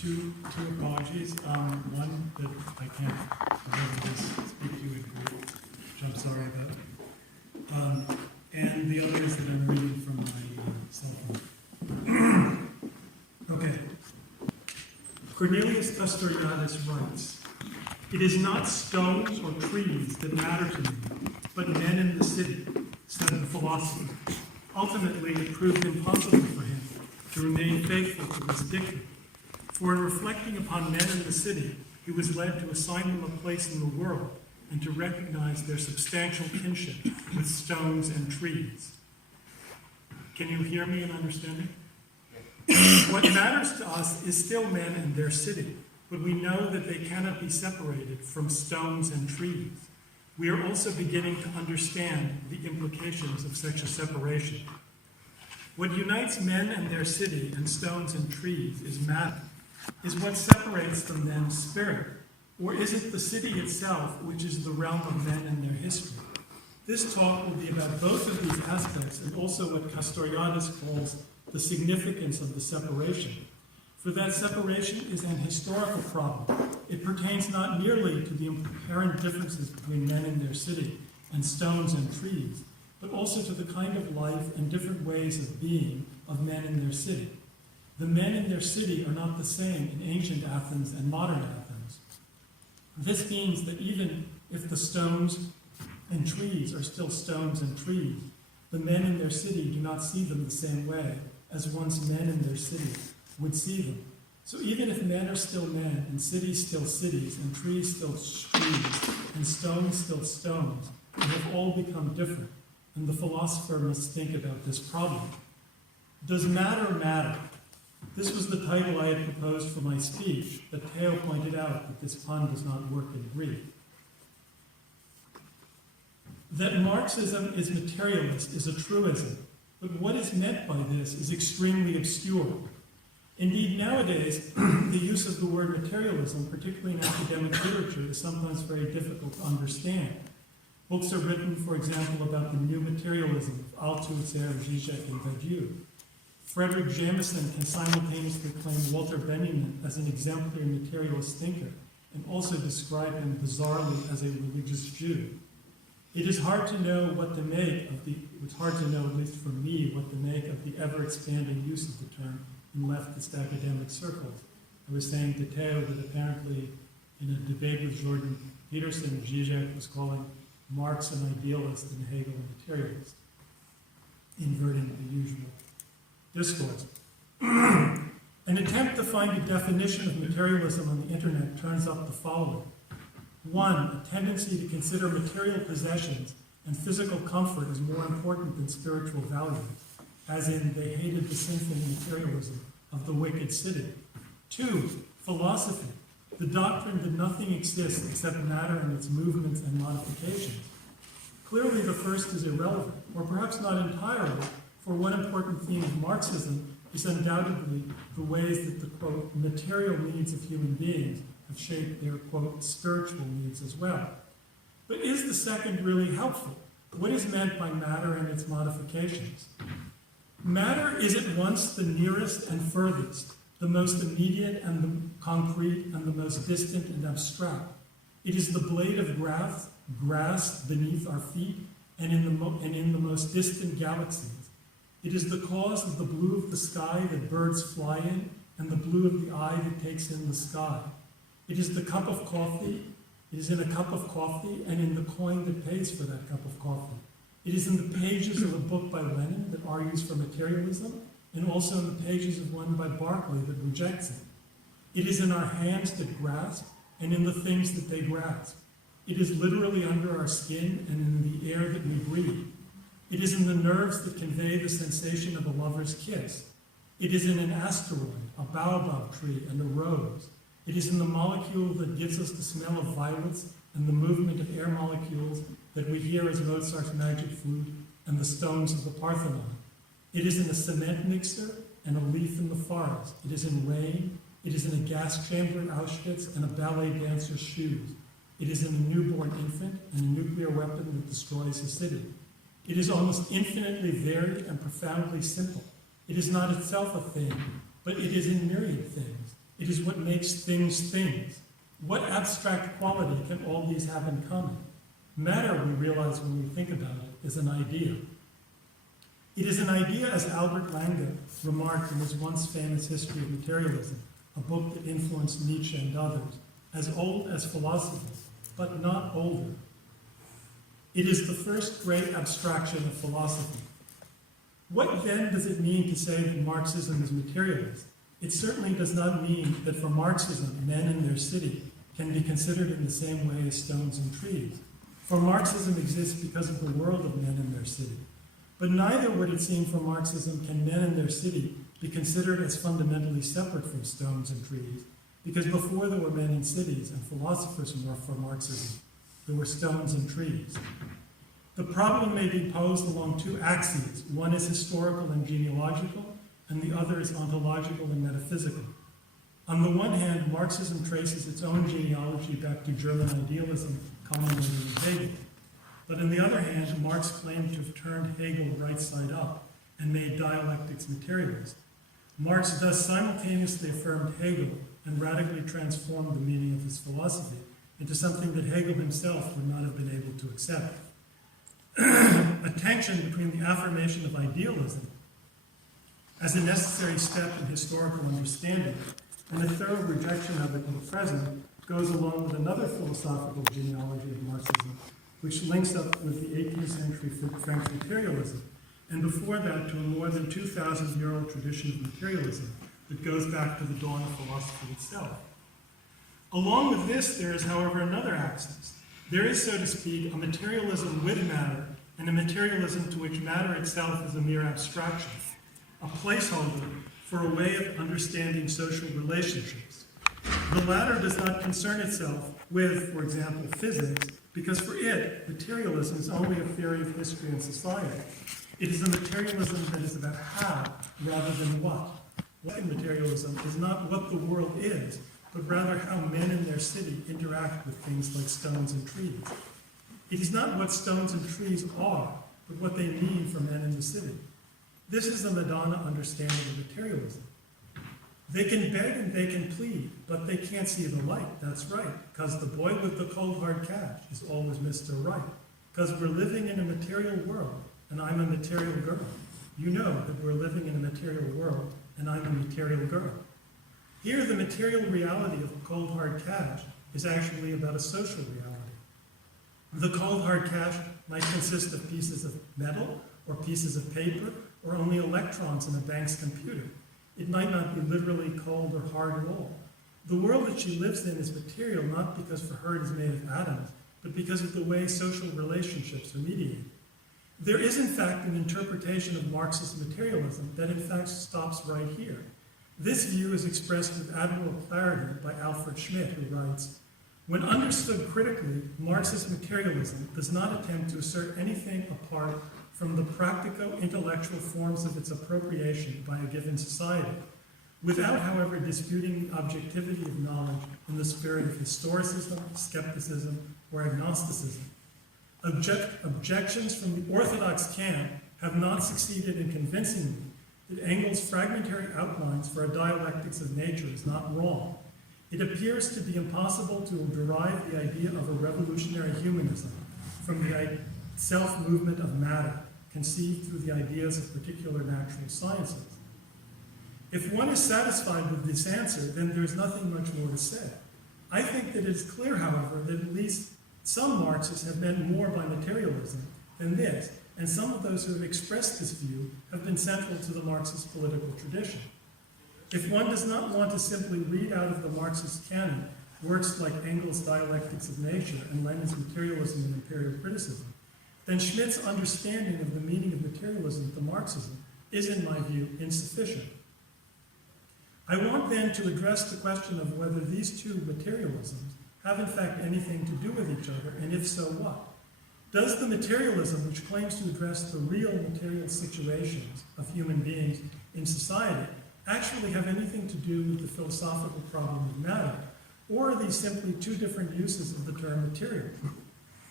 Two apologies. One that I can't remember to speak to in Greek, which I'm sorry about. And the other is that I'm reading from my cell phone. Okay. Cornelius Castoriadis writes, "It is not stones or trees that matter to me, but men in the city," said the philosopher. Ultimately, it proved impossible for him to remain faithful to his dictum. For in reflecting upon men in the city, he was led to assign them a place in the world and to recognize their substantial kinship with stones and trees. Can you hear me and understand me? What matters to us is still men and their city, but we know that they cannot be separated from stones and trees. We are also beginning to understand the implications of such a separation. What unites men and their city and stones and trees is matter. Is what separates from them spirit? Or is it the city itself, which is the realm of men and their history? This talk will be about both of these aspects and also what Castoriadis calls the significance of the separation. For that separation is an historical problem. It pertains not merely to the inherent differences between men and their city and stones and trees, but also to the kind of life and different ways of being of men in their city. The men in their city are not the same in ancient Athens and modern Athens. This means that even if the stones and trees are still stones and trees, the men in their city do not see them the same way as once men in their city would see them. So even if men are still men, and cities still cities, and trees still trees, and stones still stones, they have all become different, and the philosopher must think about this problem. Does matter matter? This was the title I had proposed for my speech, but Theo pointed out that this pun does not work in Greek. That Marxism is materialist is a truism, but what is meant by this is extremely obscure. Indeed, nowadays, the use of the word materialism, particularly in academic literature, is sometimes very difficult to understand. Books are written, for example, about the new materialism of Althusser, Zizek, and Badiou. Frederick Jameson can simultaneously claim Walter Benjamin as an exemplary materialist thinker and also describe him bizarrely as a religious Jew. It is hard to know what to make of it's hard to know, at least for me, what to make of the ever-expanding use of the term in leftist academic circles. I was saying to Theo that apparently in a debate with Jordan Peterson, Zizek was calling Marx an idealist and Hegel a materialist, inverting the usual discourse. An attempt to find a definition of materialism on the internet turns up the following. 1, a tendency to consider material possessions and physical comfort as more important than spiritual values, as in they hated the sinful materialism of the wicked city. 2, philosophy, the doctrine that nothing exists except matter and its movements and modifications. Clearly the first is irrelevant, or perhaps not entirely, for one important theme of Marxism is undoubtedly the ways that the, quote, material needs of human beings have shaped their, quote, spiritual needs as well. But is the second really helpful? What is meant by matter and its modifications? Matter is at once the nearest and furthest, the most immediate and the concrete and the most distant and abstract. It is the blade of grass beneath our feet and in the most distant galaxies. It is the cause of the blue of the sky that birds fly in and the blue of the eye that takes in the sky. It is the cup of coffee. It is in a cup of coffee and in the coin that pays for that cup of coffee. It is in the pages of a book by Lenin that argues for materialism and also in the pages of one by Berkeley that rejects it. It is in our hands that grasp and in the things that they grasp. It is literally under our skin and in the air that we breathe. It is in the nerves that convey the sensation of a lover's kiss. It is in an asteroid, a baobab tree, and a rose. It is in the molecule that gives us the smell of violets and the movement of air molecules that we hear as Mozart's magic flute and the stones of the Parthenon. It is in a cement mixer and a leaf in the forest. It is in rain. It is in a gas chamber at Auschwitz and a ballet dancer's shoes. It is in a newborn infant and a nuclear weapon that destroys a city. It is almost infinitely varied and profoundly simple. It is not itself a thing, but it is in myriad things. It is what makes things things. What abstract quality can all these have in common? Matter, we realize when we think about it, is an idea. It is an idea, as Albert Lange remarked in his once famous History of Materialism, a book that influenced Nietzsche and others, as old as philosophy, but not older. It is the first great abstraction of philosophy. What then does it mean to say that Marxism is materialist? It certainly does not mean that for Marxism, men in their city can be considered in the same way as stones and trees. For Marxism exists because of the world of men in their city. But neither would it seem for Marxism can men in their city be considered as fundamentally separate from stones and trees, because before there were men in cities and philosophers for Marxism, there were stones and trees. The problem may be posed along two axes. One is historical and genealogical, and the other is ontological and metaphysical. On the one hand, Marxism traces its own genealogy back to German idealism culminating in Hegel. But on the other hand, Marx claimed to have turned Hegel right side up and made dialectics materialist. Marx thus simultaneously affirmed Hegel and radically transformed the meaning of his philosophy into something that Hegel himself would not have been able to accept. A tension between the affirmation of idealism as a necessary step in historical understanding and a thorough rejection of it in the present goes along with another philosophical genealogy of Marxism, which links up with the 18th century French materialism, and before that to a more than 2,000-year-old tradition of materialism that goes back to the dawn of philosophy itself. Along with this, there is, however, another axis. There is, so to speak, a materialism with matter, and a materialism to which matter itself is a mere abstraction, a placeholder for a way of understanding social relationships. The latter does not concern itself with, for example, physics, because for it, materialism is only a theory of history and society. It is a materialism that is about how rather than what. Materialism is not what the world is, but rather how men in their city interact with things like stones and trees. It is not what stones and trees are, but what they mean for men in the city. This is the Madonna understanding of materialism. They can beg and they can plead, but they can't see the light. That's right, because the boy with the cold hard cash is always Mr. Right. Because we're living in a material world, and I'm a material girl. You know that we're living in a material world, and I'm a material girl. Here, the material reality of cold hard cash is actually about a social reality. The cold hard cash might consist of pieces of metal, or pieces of paper, or only electrons in a bank's computer. It might not be literally cold or hard at all. The world that she lives in is material not because for her it is made of atoms, but because of the way social relationships are mediated. There is in fact an interpretation of Marxist materialism that in fact stops right here. This view is expressed with admirable clarity by Alfred Schmidt, who writes, "When understood critically, Marxist materialism does not attempt to assert anything apart from the practico-intellectual forms of its appropriation by a given society, without, however, disputing the objectivity of knowledge in the spirit of historicism, skepticism, or agnosticism. Objections from the orthodox camp have not succeeded in convincing me that Engels' fragmentary outlines for a dialectics of nature is not wrong. It appears to be impossible to derive the idea of a revolutionary humanism from the self-movement of matter, conceived through the ideas of particular natural sciences. If one is satisfied with this answer, then there is nothing much more to say. I think that it is clear, however, that at least some Marxists have meant more by materialism than this, and some of those who have expressed this view have been central to the Marxist political tradition. If one does not want to simply read out of the Marxist canon works like Engels' Dialectics of Nature and Lenin's Materialism and Imperial Criticism, then Schmidt's understanding of the meaning of materialism to Marxism is, in my view, insufficient. I want then to address the question of whether these two materialisms have in fact anything to do with each other, and if so, what? Does the materialism, which claims to address the real material situations of human beings in society, actually have anything to do with the philosophical problem of matter, or are these simply two different uses of the term material?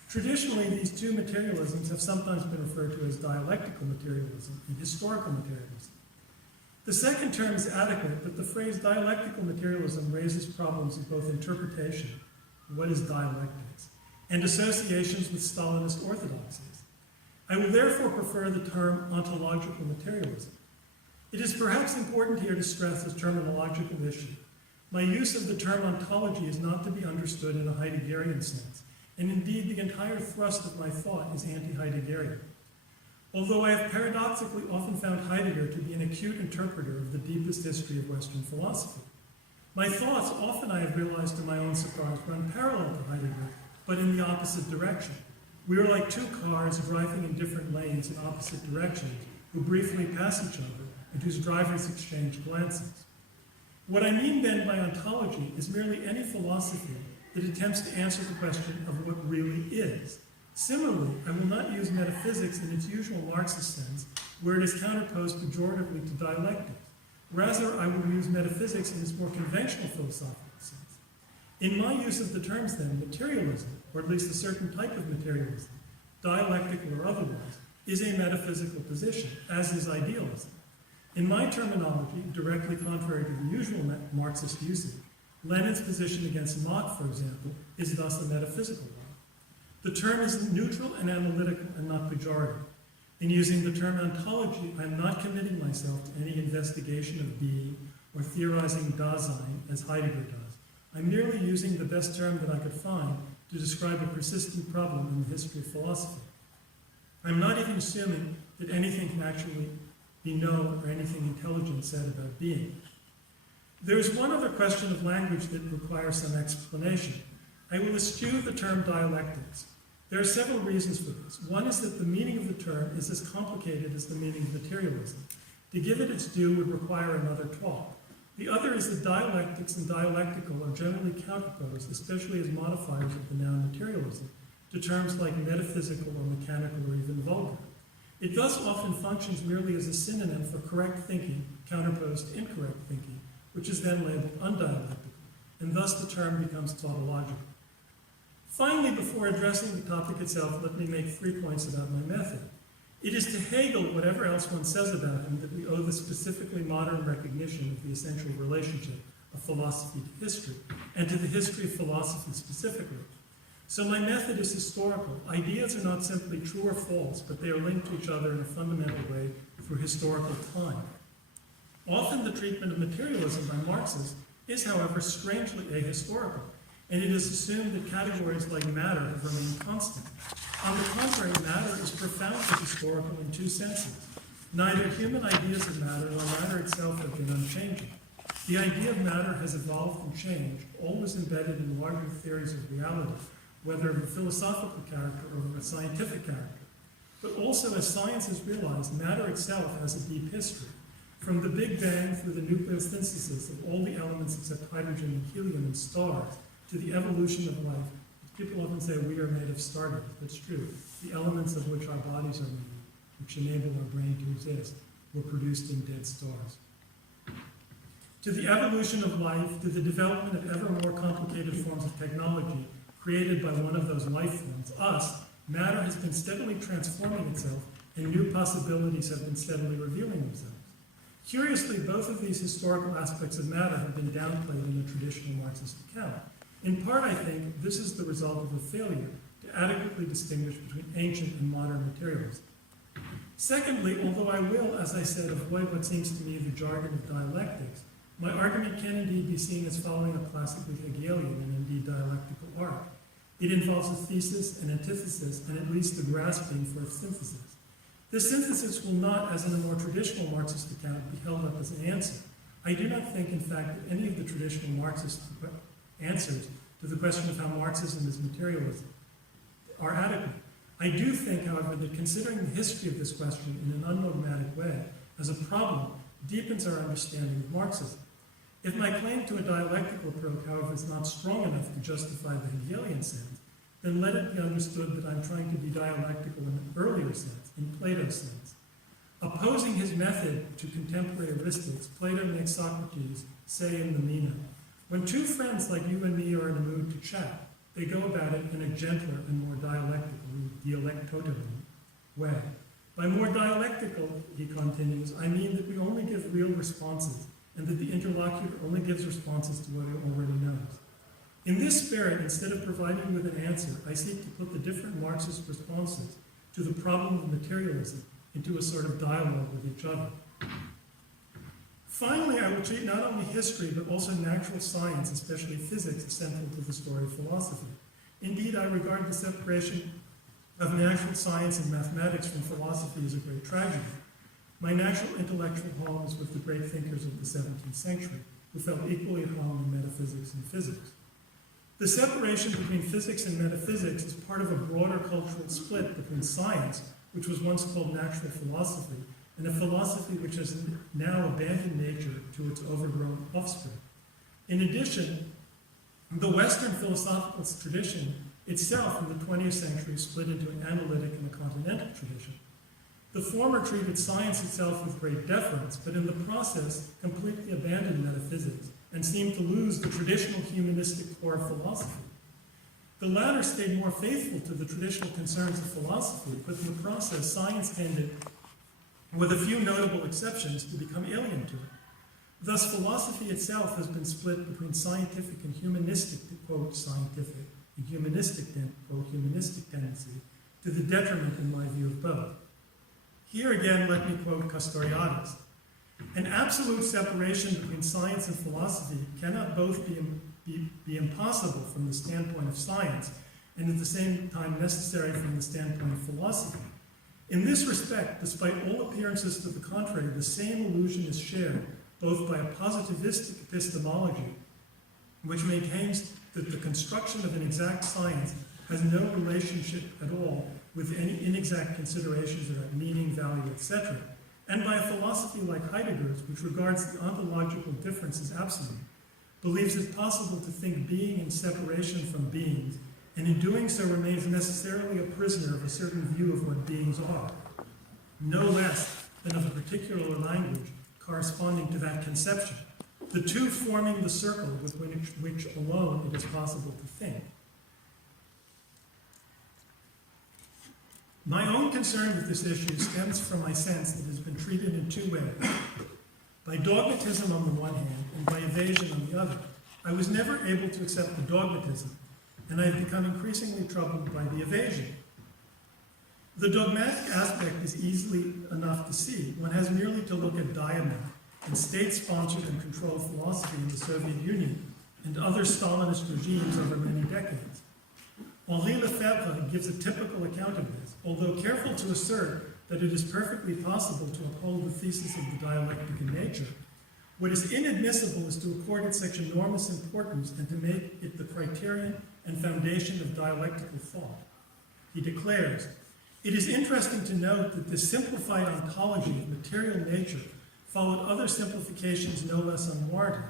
Traditionally, these two materialisms have sometimes been referred to as dialectical materialism and historical materialism. The second term is adequate, but the phrase dialectical materialism raises problems of both interpretation, what is dialectics, and associations with Stalinist orthodoxies. I will therefore prefer the term ontological materialism. It is perhaps important here to stress a terminological issue. My use of the term ontology is not to be understood in a Heideggerian sense, and indeed the entire thrust of my thought is anti-Heideggerian. Although I have paradoxically often found Heidegger to be an acute interpreter of the deepest history of Western philosophy, my thoughts, often I have realized to my own surprise, run parallel to Heidegger, but in the opposite direction. We are like two cars driving in different lanes in opposite directions, who briefly pass each other and whose drivers exchange glances. What I mean then by ontology is merely any philosophy that attempts to answer the question of what really is. Similarly, I will not use metaphysics in its usual Marxist sense, where it is counterposed pejoratively to dialectics. Rather, I will use metaphysics in its more conventional philosophical sense. In my use of the terms, then, materialism, or at least a certain type of materialism, dialectical or otherwise, is a metaphysical position, as is idealism. In my terminology, directly contrary to the usual Marxist usage, Lenin's position against Mach, for example, is thus a metaphysical one. The term is neutral and analytical and not pejorative. In using the term ontology, I am not committing myself to any investigation of being or theorizing Dasein as Heidegger does. I'm merely using the best term that I could find to describe a persistent problem in the history of philosophy. I'm not even assuming that anything can actually be known or anything intelligent said about being. There's one other question of language that requires some explanation. I will eschew the term dialectics. There are several reasons for this. One is that the meaning of the term is as complicated as the meaning of materialism. To give it its due would require another talk. The other is that dialectics and dialectical are generally counterposed, especially as modifiers of the noun materialism, to terms like metaphysical or mechanical or even vulgar. It thus often functions merely as a synonym for correct thinking, counterposed to incorrect thinking, which is then labeled undialectical, and thus the term becomes tautological. Finally, before addressing the topic itself, let me make 3 points about my method. It is to Hegel, whatever else one says about him, that we owe the specifically modern recognition of the essential relationship of philosophy to history, and to the history of philosophy specifically. So my method is historical. Ideas are not simply true or false, but they are linked to each other in a fundamental way through historical time. Often the treatment of materialism by Marxists is, however, strangely ahistorical, and it is assumed that categories like matter have remained constant. On the contrary, matter is profoundly historical in two senses. Neither human ideas of matter nor matter itself have been unchanging. The idea of matter has evolved and changed, always embedded in larger theories of reality, whether of a philosophical character or of a scientific character. But also, as science has realized, matter itself has a deep history. From the Big Bang through the nucleosynthesis of all the elements except hydrogen and helium and stars, to the evolution of life. People often say we are made of stardust. That's true. The elements of which our bodies are made, which enable our brain to exist, were produced in dead stars. To the evolution of life, to the development of ever more complicated forms of technology created by one of those life forms, us, matter has been steadily transforming itself, and new possibilities have been steadily revealing themselves. Curiously, both of these historical aspects of matter have been downplayed in the traditional Marxist account. In part, I think, this is the result of a failure to adequately distinguish between ancient and modern materialism. Secondly, although I will, as I said, avoid what seems to me the jargon of dialectics, my argument can indeed be seen as following a classically Hegelian and indeed dialectical arc. It involves a thesis, an antithesis, and at least the grasping for a synthesis. This synthesis will not, as in a more traditional Marxist account, be held up as an answer. I do not think, in fact, that any of the traditional Marxist answers to the question of how Marxism is materialism are adequate. I do think, however, that considering the history of this question in an undogmatic way as a problem deepens our understanding of Marxism. If my claim to a dialectical approach, however, is not strong enough to justify the Hegelian sense, then let it be understood that I'm trying to be dialectical in an earlier sense, in Plato's sense. Opposing his method to contemporary heuristics, Plato makes Socrates say in the Meno, when two friends like you and me are in a mood to chat, they go about it in a gentler and more dialectical way. By more dialectical, he continues, I mean that we only give real responses, and that the interlocutor only gives responses to what it already knows. In this spirit, instead of providing you with an answer, I seek to put the different Marxist responses to the problem of materialism into a sort of dialogue with each other. Finally, I will treat not only history, but also natural science, especially physics, as central to the story of philosophy. Indeed, I regard the separation of natural science and mathematics from philosophy as a great tragedy. My natural intellectual home is with the great thinkers of the 17th century, who felt equally at home in metaphysics and physics. The separation between physics and metaphysics is part of a broader cultural split between science, which was once called natural philosophy, and a philosophy which has now abandoned nature to its overgrown offspring. In addition, the Western philosophical tradition itself in the 20th century split into an analytic and a continental tradition. The former treated science itself with great deference, but in the process completely abandoned metaphysics and seemed to lose the traditional humanistic core of philosophy. The latter stayed more faithful to the traditional concerns of philosophy, but in the process, science tended, with a few notable exceptions, to become alien to it. Thus, philosophy itself has been split between scientific and humanistic, to quote scientific, and humanistic, quote humanistic tendency, to the detriment, in my view, of both. Here again, let me quote Castoriadis. An absolute separation between science and philosophy cannot both be impossible from the standpoint of science and at the same time necessary from the standpoint of philosophy. In this respect, despite all appearances to the contrary, the same illusion is shared both by a positivistic epistemology, which maintains that the construction of an exact science has no relationship at all with any inexact considerations about meaning, value, etc., and by a philosophy like Heidegger's, which regards the ontological difference as absolute, believes it possible to think being in separation from beings, and in doing so remains necessarily a prisoner of a certain view of what beings are, no less than of a particular language corresponding to that conception, the two forming the circle with which alone it is possible to think. My own concern with this issue stems from my sense that it has been treated in two ways, by dogmatism on the one hand and by evasion on the other. I was never able to accept the dogmatism, and I have become increasingly troubled by the evasion. The dogmatic aspect is easily enough to see. One has merely to look at Diamond and state-sponsored and controlled philosophy in the Soviet Union and other Stalinist regimes over many decades. Henri Lefebvre gives a typical account of this, although careful to assert that it is perfectly possible to uphold the thesis of the dialectic in nature. What is inadmissible is to accord it such enormous importance and to make it the criterion and foundation of dialectical thought. He declares, "It is interesting to note that this simplified ontology of material nature followed other simplifications no less unwarranted.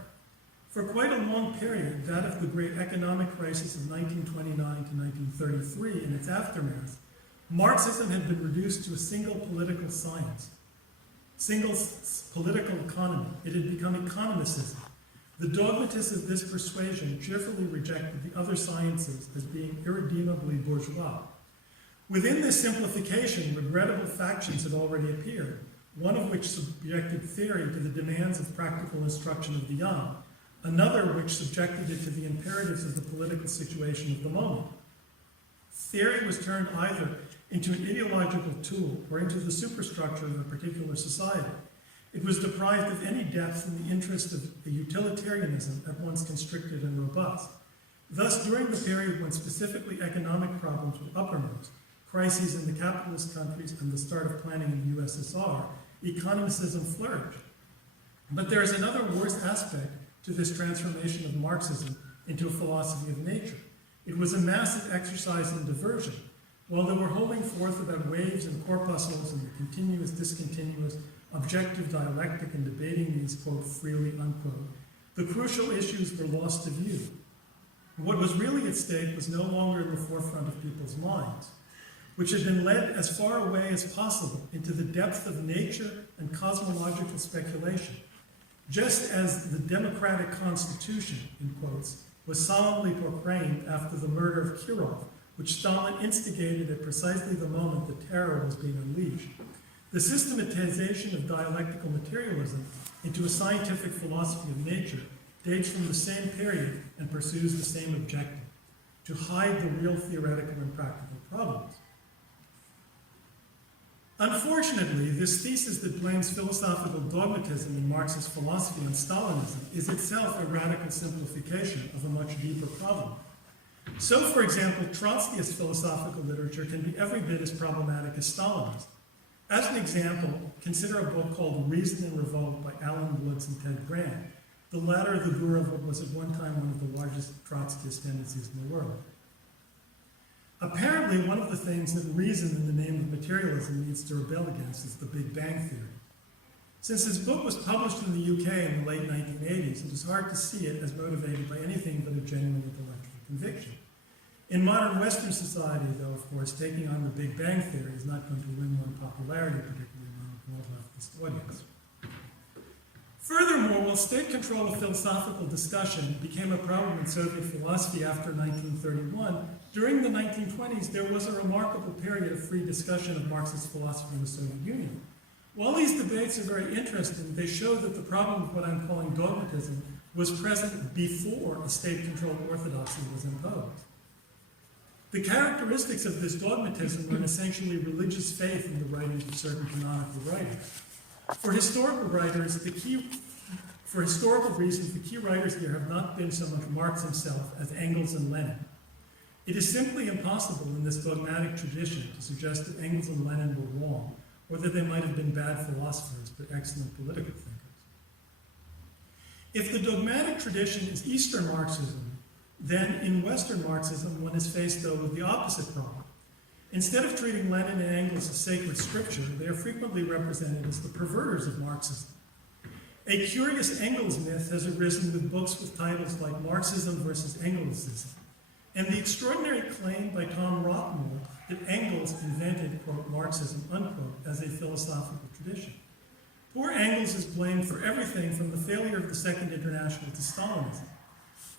For quite a long period, that of the great economic crisis of 1929 to 1933 and its aftermath, Marxism had been reduced to a single political science, single political economy. It had become economicism. The dogmatists of this persuasion cheerfully rejected the other sciences as being irredeemably bourgeois. Within this simplification, regrettable factions had already appeared, one of which subjected theory to the demands of practical instruction of the young, another which subjected it to the imperatives of the political situation of the moment. Theory was turned either into an ideological tool or into the superstructure of a particular society. It was deprived of any depth in the interest of a utilitarianism at once constricted and robust. Thus, during the period when specifically economic problems were uppermost, crises in the capitalist countries and the start of planning in the USSR, economicism flourished. But there is another worse aspect to this transformation of Marxism into a philosophy of nature. It was a massive exercise in diversion. While they were holding forth about waves and corpuscles and the continuous, discontinuous, objective dialectic and debating these, quote, freely, unquote, the crucial issues were lost to view. What was really at stake was no longer in the forefront of people's minds, which had been led as far away as possible into the depth of nature and cosmological speculation. Just as the democratic constitution, in quotes, was solemnly proclaimed after the murder of Kirov, which Stalin instigated at precisely the moment the terror was being unleashed. The systematization of dialectical materialism into a scientific philosophy of nature dates from the same period and pursues the same objective, to hide the real theoretical and practical problems. Unfortunately, this thesis that blames philosophical dogmatism in Marxist philosophy on Stalinism is itself a radical simplification of a much deeper problem. So, for example, Trotskyist philosophical literature can be every bit as problematic as Stalinist. As an example, consider a book called Reason and Revolt by Alan Woods and Ted Graham, the latter the guru of what was at one time one of the largest Trotskyist tendencies in the world. Apparently, one of the things that reason in the name of materialism needs to rebel against is the Big Bang Theory. Since this book was published in the UK in the late 1980s, it is hard to see it as motivated by anything but a genuine intellectual conviction. In modern Western society, though, of course, taking on the Big Bang Theory is not going to win one popularity, particularly among a broad leftist audience. Furthermore, while state control of philosophical discussion became a problem in Soviet philosophy after 1931, during the 1920s there was a remarkable period of free discussion of Marxist philosophy in the Soviet Union. While these debates are very interesting, they show that the problem of what I'm calling dogmatism was present before a state-controlled orthodoxy was imposed. The characteristics of this dogmatism were an essentially religious faith in the writings of certain canonical writers. For historical reasons, the key writers here have not been so much Marx himself as Engels and Lenin. It is simply impossible in this dogmatic tradition to suggest that Engels and Lenin were wrong, or that they might have been bad philosophers but excellent political thinkers. If the dogmatic tradition is Eastern Marxism, then in Western Marxism one is faced, though, with the opposite problem. Instead of treating Lenin and Engels as sacred scripture, they are frequently represented as the perverters of Marxism. A curious Engels myth has arisen with books with titles like Marxism versus Engelsism, and the extraordinary claim by Tom Rockmore that Engels invented, quote, Marxism, unquote, as a philosophical tradition. Poor Engels is blamed for everything from the failure of the Second International to Stalinism.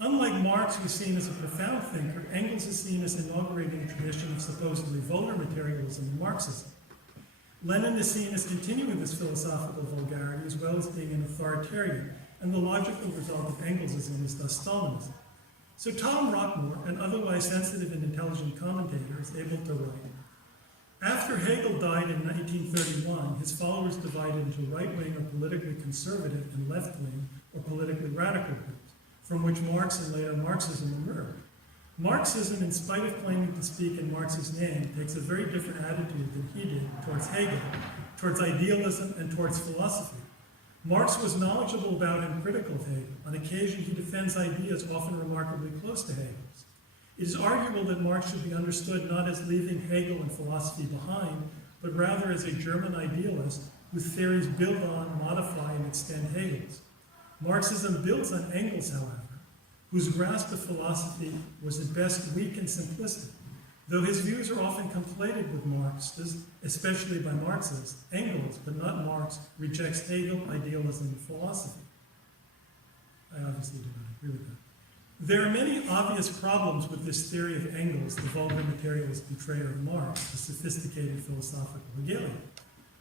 Unlike Marx, who is seen as a profound thinker, Engels is seen as inaugurating a tradition of supposedly vulgar materialism in Marxism. Lenin is seen as continuing this philosophical vulgarity as well as being an authoritarian, and the logical result of Engelsism is thus Stalinism. So Tom Rockmore, an otherwise sensitive and intelligent commentator, is able to write, after Hegel died in 1931, his followers divided into right-wing or politically conservative and left-wing or politically radical groups, from which Marx and later Marxism emerged. Marxism, in spite of claiming to speak in Marx's name, takes a very different attitude than he did towards Hegel, towards idealism, and towards philosophy. Marx was knowledgeable about and critical of Hegel. On occasion, he defends ideas often remarkably close to Hegel's. It is arguable that Marx should be understood not as leaving Hegel and philosophy behind, but rather as a German idealist whose theories build on, modify, and extend Hegel's. Marxism builds on Engels, however, whose grasp of philosophy was at best weak and simplistic. Though his views are often conflated with Marx's, especially by Marxists, Engels, but not Marx, rejects Hegel, idealism, and philosophy. I obviously do not agree with that. There are many obvious problems with this theory of Engels, the vulgar materialist betrayer of Marx, the sophisticated philosophical Hegelian.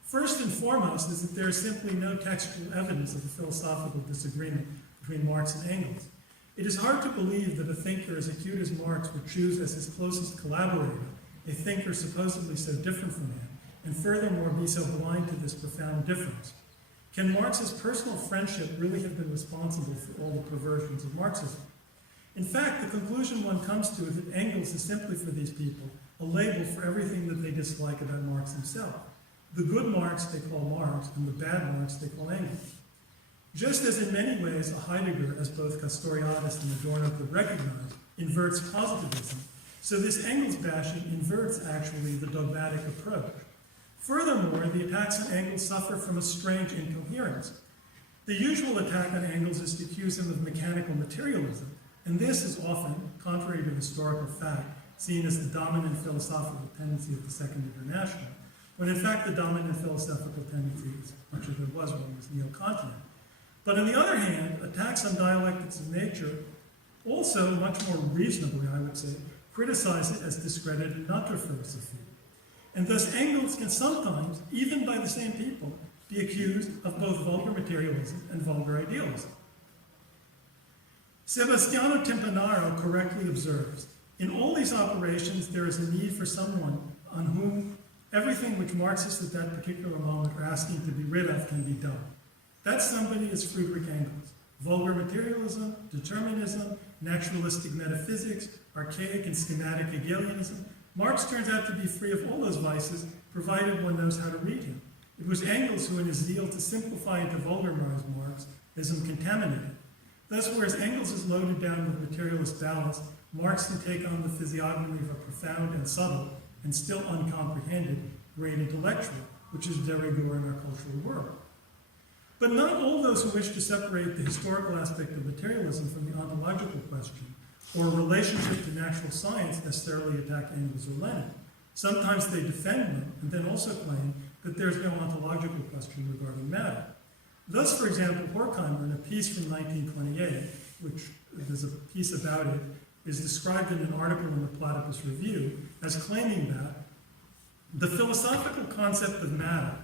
First and foremost is that there is simply no textual evidence of a philosophical disagreement between Marx and Engels. It is hard to believe that a thinker as acute as Marx would choose as his closest collaborator a thinker supposedly so different from him, and furthermore be so blind to this profound difference. Can Marx's personal friendship really have been responsible for all the perversions of Marxism? In fact, the conclusion one comes to is that Engels is simply for these people a label for everything that they dislike about Marx himself. The good Marx they call Marx, and the bad Marx they call Engels. Just as in many ways a Heidegger, as both Castoriadis and Adorno could recognize, inverts positivism, so this Engels bashing inverts actually the dogmatic approach. Furthermore, the attacks on Engels suffer from a strange incoherence. The usual attack on Engels is to accuse him of mechanical materialism, and this is often, contrary to historical fact, seen as the dominant philosophical tendency of the Second International, when in fact the dominant philosophical tendency, as much as there was one, was neo-Kantian. But on the other hand, attacks on dialectics of nature also, much more reasonably, I would say, criticize it as discredited naturphilosophie. And thus Engels can sometimes, even by the same people, be accused of both vulgar materialism and vulgar idealism. Sebastiano Timpanaro correctly observes, in all these operations there is a need for someone on whom everything which Marxists at that particular moment are asking to be rid of can be done. That somebody is Friedrich Engels. Vulgar materialism, determinism, naturalistic metaphysics, archaic and schematic Hegelianism. Marx turns out to be free of all those vices, provided one knows how to read him. It was Engels who, in his zeal to simplify and to vulgarize Marxism, contaminated. Thus, whereas Engels is loaded down with materialist ballast, Marx can take on the physiognomy of a profound and subtle, and still uncomprehended, great intellectual, which is de rigueur in our cultural world. But not all those who wish to separate the historical aspect of materialism from the ontological question, or a relationship to natural science, necessarily attack Engels or Lenin. Sometimes they defend them, and then also claim that there's no ontological question regarding matter. Thus, for example, Horkheimer, in a piece from 1928, which there's a piece about it, is described in an article in the Platypus Review as claiming that the philosophical concept of matter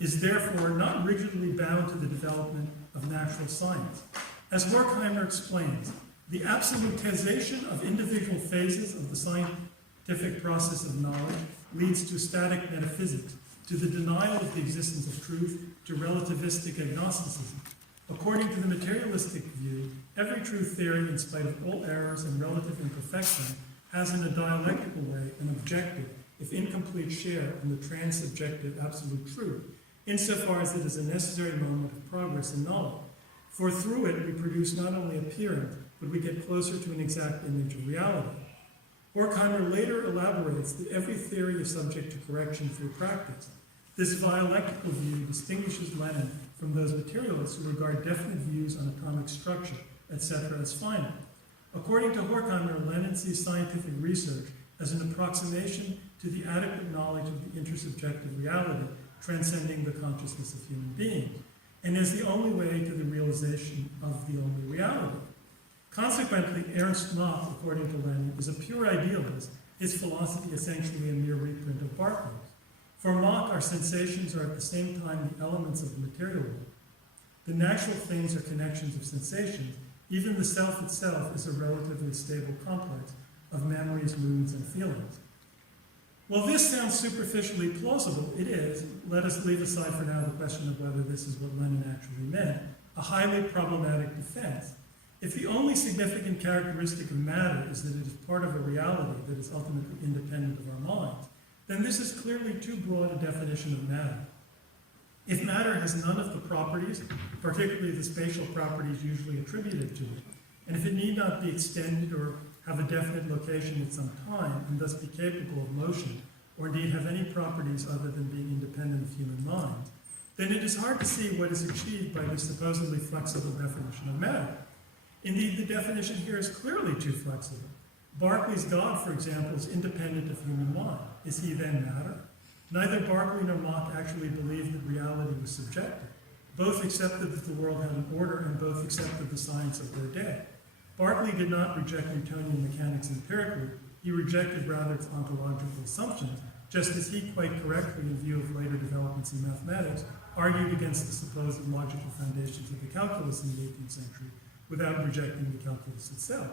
is therefore not rigidly bound to the development of natural science. As Horkheimer explains, the absolutization of individual phases of the scientific process of knowledge leads to static metaphysics, to the denial of the existence of truth, to relativistic agnosticism. According to the materialistic view, every true theory, in spite of all errors and relative imperfection, has in a dialectical way an objective, if incomplete, share in the transsubjective absolute truth, insofar as it is a necessary moment of progress in knowledge. For through it we produce not only appearance, but we get closer to an exact image of reality. Horkheimer later elaborates that every theory is subject to correction through practice. This dialectical view distinguishes Lenin from those materialists who regard definite views on atomic structure, etc. as final. According to Horkheimer, Lenin sees scientific research as an approximation to the adequate knowledge of the intersubjective reality transcending the consciousness of human beings, and is the only way to the realization of the only reality. Consequently, Ernst Mach, according to Lenin, is a pure idealist, his philosophy essentially a mere reprint of Berkeley's. For Mach, our sensations are at the same time the elements of the material world. The natural things are connections of sensations. Even the self itself is a relatively stable complex of memories, moods, and feelings. While this sounds superficially plausible, it is, let us leave aside for now the question of whether this is what Lenin actually meant, a highly problematic defense. If the only significant characteristic of matter is that it is part of a reality that is ultimately independent of our minds, then this is clearly too broad a definition of matter. If matter has none of the properties, particularly the spatial properties usually attributed to it, and if it need not be extended or have a definite location at some time, and thus be capable of motion, or indeed have any properties other than being independent of human minds, then it is hard to see what is achieved by this supposedly flexible definition of matter. Indeed, the definition here is clearly too flexible. Berkeley's God, for example, is independent of human mind. Is he then matter? Neither Berkeley nor Mach actually believed that reality was subjective. Both accepted that the world had an order, and both accepted the science of their day. Berkeley did not reject Newtonian mechanics empirically, he rejected rather its ontological assumptions, just as he quite correctly, in view of later developments in mathematics, argued against the supposed logical foundations of the calculus in the 18th century, without rejecting the calculus itself.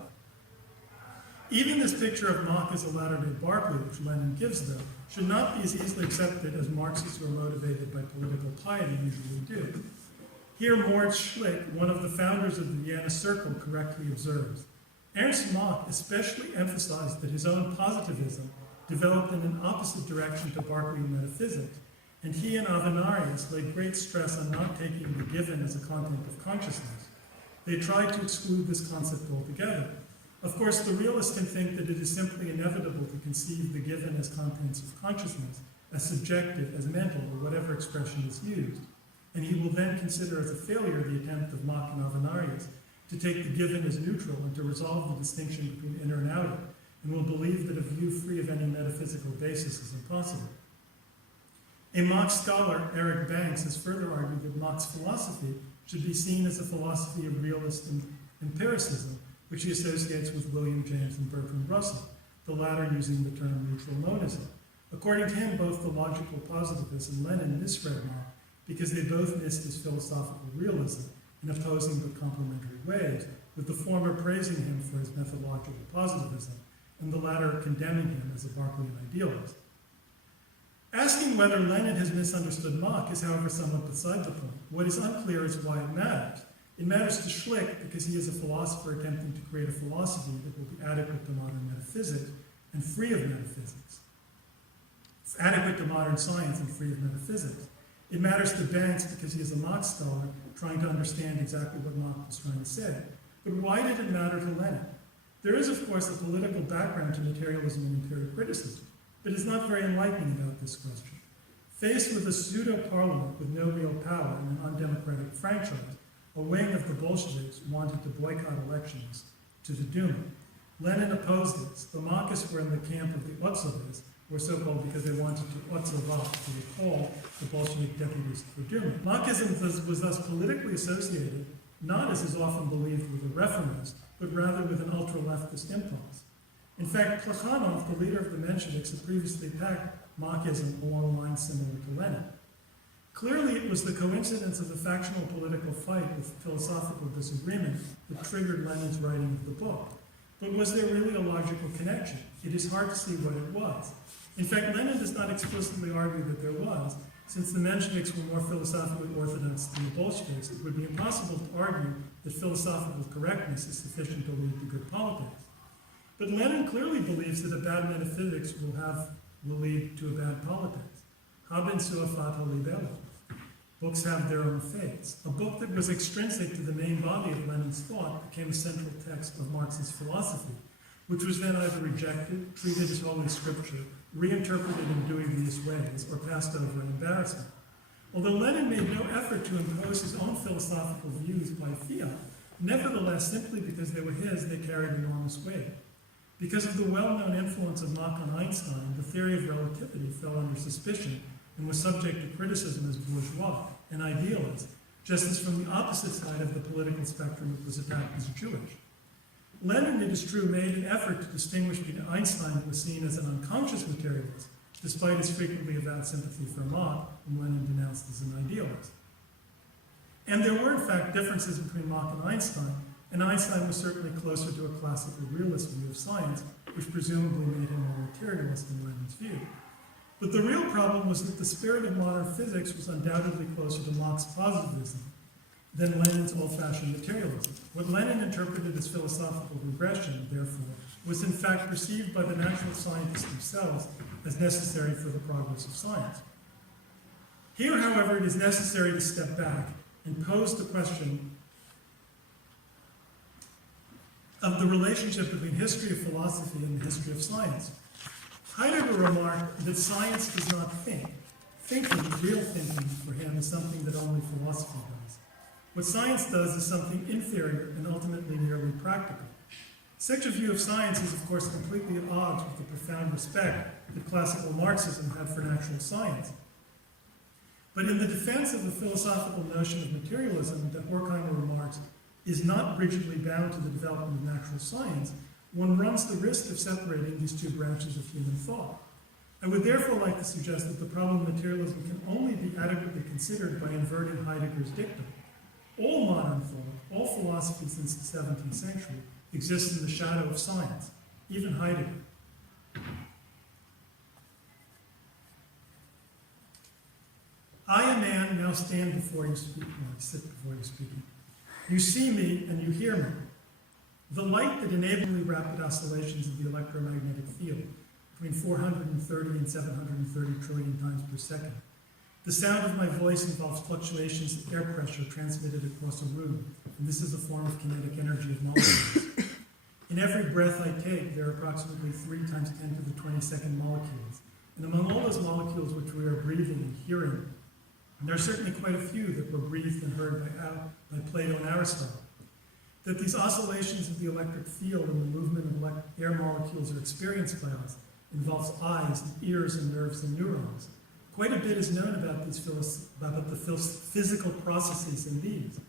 Even this picture of Mach as a latter-day Berkeley, which Lenin gives, though, should not be as easily accepted as Marxists who are motivated by political piety usually do. Here, Moritz Schlick, one of the founders of the Vienna Circle, correctly observes, Ernst Mach especially emphasized that his own positivism developed in an opposite direction to Berkeley metaphysics, and he and Avenarius laid great stress on not taking the given as a content of consciousness. They tried to exclude this concept altogether. Of course, the realist can think that it is simply inevitable to conceive the given as contents of consciousness, as subjective, as mental, or whatever expression is used. And he will then consider as a failure the attempt of Mach and Avenarius to take the given as neutral and to resolve the distinction between inner and outer, and will believe that a view free of any metaphysical basis is impossible. A Mach scholar, Eric Banks, has further argued that Mach's philosophy should be seen as a philosophy of realist empiricism, which he associates with William James and Bertrand Russell, the latter using the term neutral monism. According to him, both the logical positivist and Lenin misread Mach because they both missed his philosophical realism in opposing but complementary ways, with the former praising him for his methodological positivism and the latter condemning him as a Berkeley idealist. Asking whether Lenin has misunderstood Mach is, however, somewhat beside the point. What is unclear is why it matters. It matters to Schlick because he is a philosopher attempting to create a philosophy that will be adequate to modern metaphysics and free of metaphysics. Adequate to modern science and free of metaphysics. It matters to Banks because he is a Mach scholar trying to understand exactly what Mach was trying to say. But why did it matter to Lenin? There is, of course, a political background to materialism and empirical criticism, but it's not very enlightening about this question. Faced with a pseudo-parliament with no real power and an undemocratic franchise, a wing of the Bolsheviks wanted to boycott elections to the Duma. Lenin opposed this. The Machists were in the camp of the Otsovets, were so-called because they wanted to Otsovat, to recall the Bolshevik deputies for Duma. Machism was thus politically associated, not as is often believed with a reformist, but rather with an ultra-leftist impulse. In fact, Plekhanov, the leader of the Mensheviks, had previously attacked Machism along lines similar to Lenin. Clearly, it was the coincidence of the factional political fight with philosophical disagreement that triggered Lenin's writing of the book. But was there really a logical connection? It is hard to see what it was. In fact, Lenin does not explicitly argue that there was. Since the Mensheviks were more philosophically orthodox than the Bolsheviks, it would be impossible to argue that philosophical correctness is sufficient to lead to good politics. But Lenin clearly believes that a bad metaphysics will lead to a bad politics. Haben sua fata libello. Books have their own fates. A book that was extrinsic to the main body of Lenin's thought became a central text of Marx's philosophy, which was then either rejected, treated as holy scripture, reinterpreted in dubious ways, or passed over in embarrassment. Although Lenin made no effort to impose his own philosophical views by fiat, nevertheless, simply because they were his, they carried enormous weight. Because of the well-known influence of Mach on Einstein, the theory of relativity fell under suspicion and was subject to criticism as bourgeois and idealist, just as from the opposite side of the political spectrum it was attacked as Jewish. Lenin, it is true, made an effort to distinguish between Einstein, who was seen as an unconscious materialist, despite his frequently avowed sympathy for Mach, whom Lenin denounced as an idealist. And there were, in fact, differences between Mach and Einstein was certainly closer to a classical realist view of science, which presumably made him more materialist in Lenin's view. But the real problem was that the spirit of modern physics was undoubtedly closer to Mach's positivism than Lenin's old-fashioned materialism. What Lenin interpreted as philosophical regression, therefore, was in fact perceived by the natural scientists themselves as necessary for the progress of science. Here, however, it is necessary to step back and pose the question of the relationship between history of philosophy and the history of science. Heidegger remarked that science does not think. Thinking, real thinking, for him is something that only philosophy does. What science does is something inferior and ultimately merely practical. Such a view of science is, of course, completely at odds with the profound respect that classical Marxism had for natural science. But in the defense of the philosophical notion of materialism that Horkheimer remarks is not rigidly bound to the development of natural science, one runs the risk of separating these two branches of human thought. I would therefore like to suggest that the problem of materialism can only be adequately considered by inverting Heidegger's dictum. All modern thought, all philosophy since the 17th century, exists in the shadow of science, even Heidegger. I, a man, now stand before you speaking, or I sit before you speaking. You see me and you hear me. The light that enables rapid oscillations of the electromagnetic field, between 430 and 730 trillion times per second. The sound of my voice involves fluctuations of air pressure transmitted across a room, and this is a form of kinetic energy of molecules. In every breath I take, there are approximately 3 times 10 to the 22nd molecules. And among all those molecules which we are breathing and hearing, and there are certainly quite a few that were breathed and heard by Plato and Aristotle. That these oscillations of the electric field and the movement of air molecules are experienced by us involves eyes and ears and nerves and neurons. Quite a bit is known about the physical processes in these.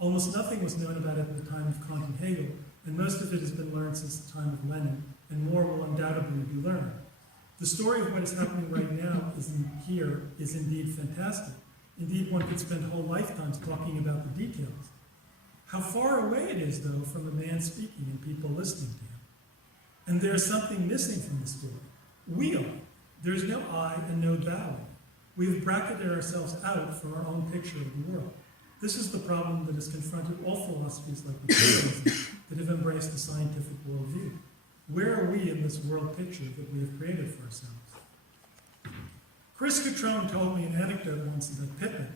Almost nothing was known about it at the time of Kant and Hegel, and most of it has been learned since the time of Lenin, and more will undoubtedly be learned. The story of what is happening right now is indeed fantastic. Indeed, one could spend whole lifetimes talking about the details. How far away it is, though, from a man speaking and people listening to him. And there is something missing from the story. We are. There is no I and no thou. We have bracketed ourselves out from our own picture of the world. This is the problem that has confronted all philosophies like materialism that have embraced the scientific worldview. Where are we in this world picture that we have created for ourselves? Chris Cutrone told me an anecdote once about Pippin.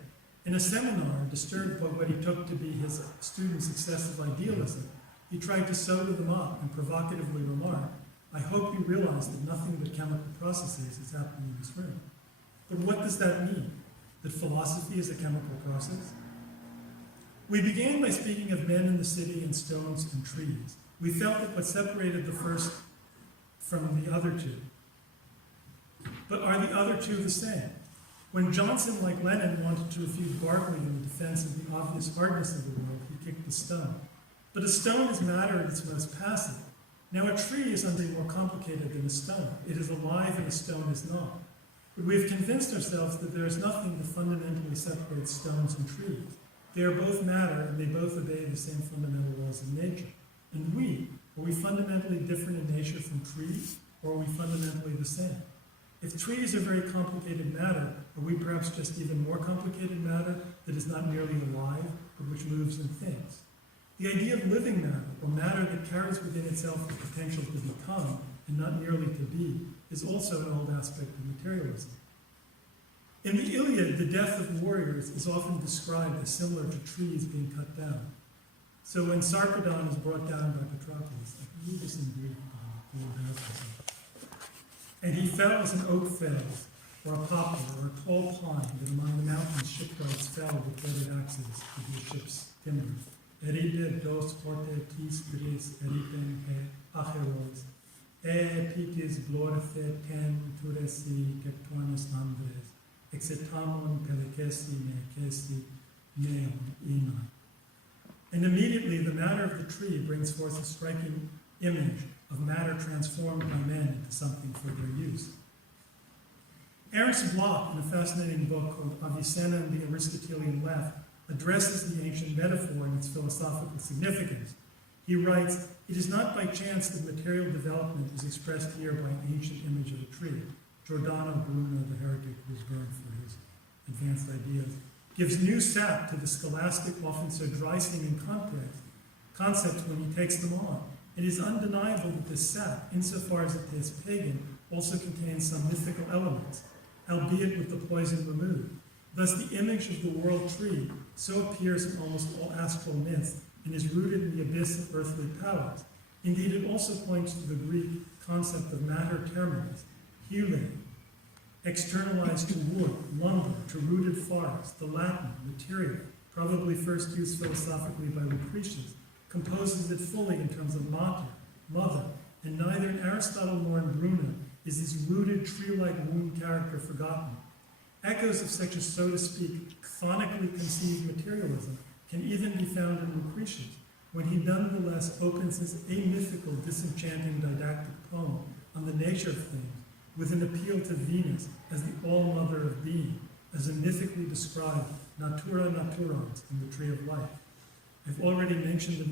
In a seminar, disturbed by what he took to be his students' excessive idealism, he tried to sober them up and provocatively remarked, "I hope you realize that nothing but chemical processes is happening in this room." But what does that mean? That philosophy is a chemical process? We began by speaking of men in the city and stones and trees. We felt that what separated the first from the other two. But are the other two the same? When Johnson, like Lenin, wanted to refute Berkeley in defense of the obvious hardness of the world, he kicked the stone. But a stone is matter at its most passive. Now a tree is something more complicated than a stone. It is alive and a stone is not. But we have convinced ourselves that there is nothing that fundamentally separates stones and trees. They are both matter and they both obey the same fundamental laws of nature. And are we fundamentally different in nature from trees, or are we fundamentally the same? If trees are very complicated matter, are we perhaps just even more complicated matter that is not merely alive, but which moves and thinks? The idea of living matter, or matter that carries within itself the potential to become, and not merely to be, is also an old aspect of materialism. In the Iliad, the death of warriors is often described as similar to trees being cut down. So when Sarpedon is brought down by Patroclus, I can read this in Greek, and he fell as an oak fells, or a poplar, or a tall pine that among the mountains shipwrights fell with whetted axes to the ship's timber. Eride dos forte tis bris eriten he acheros, pitis glorife ten turesi keptonis andres, exetamon pelecesi meecesi neon inon. And immediately the matter of the tree brings forth a striking image of matter transformed by men into something for their use. Ernst Bloch, in a fascinating book called Avicenna and the Aristotelian Left, addresses the ancient metaphor and its philosophical significance. He writes, "It is not by chance that material development is expressed here by an ancient image of a tree." Giordano Bruno, the heretic who was burned for his advanced ideas, gives new sap to the scholastic, often so dry-seeming concepts when he takes them on. It is undeniable that this sap, insofar as it is pagan, also contains some mythical elements, albeit with the poison removed. Thus the image of the world tree so appears in almost all astral myths and is rooted in the abyss of earthly powers. Indeed, it also points to the Greek concept of mater terminus, hule, externalized to wood, lumber, to rooted forest. The Latin, materia, probably first used philosophically by Lucretius, composes it fully in terms of mater, mother, and neither in Aristotle nor in Bruno is this rooted tree-like womb character forgotten. Echoes of such a, so to speak, chronically conceived materialism can even be found in Lucretius, when he nonetheless opens his amythical, disenchanting didactic poem on the nature of things with an appeal to Venus as the all-mother of being, as a mythically described natura naturans in the Tree of Life. I've already mentioned that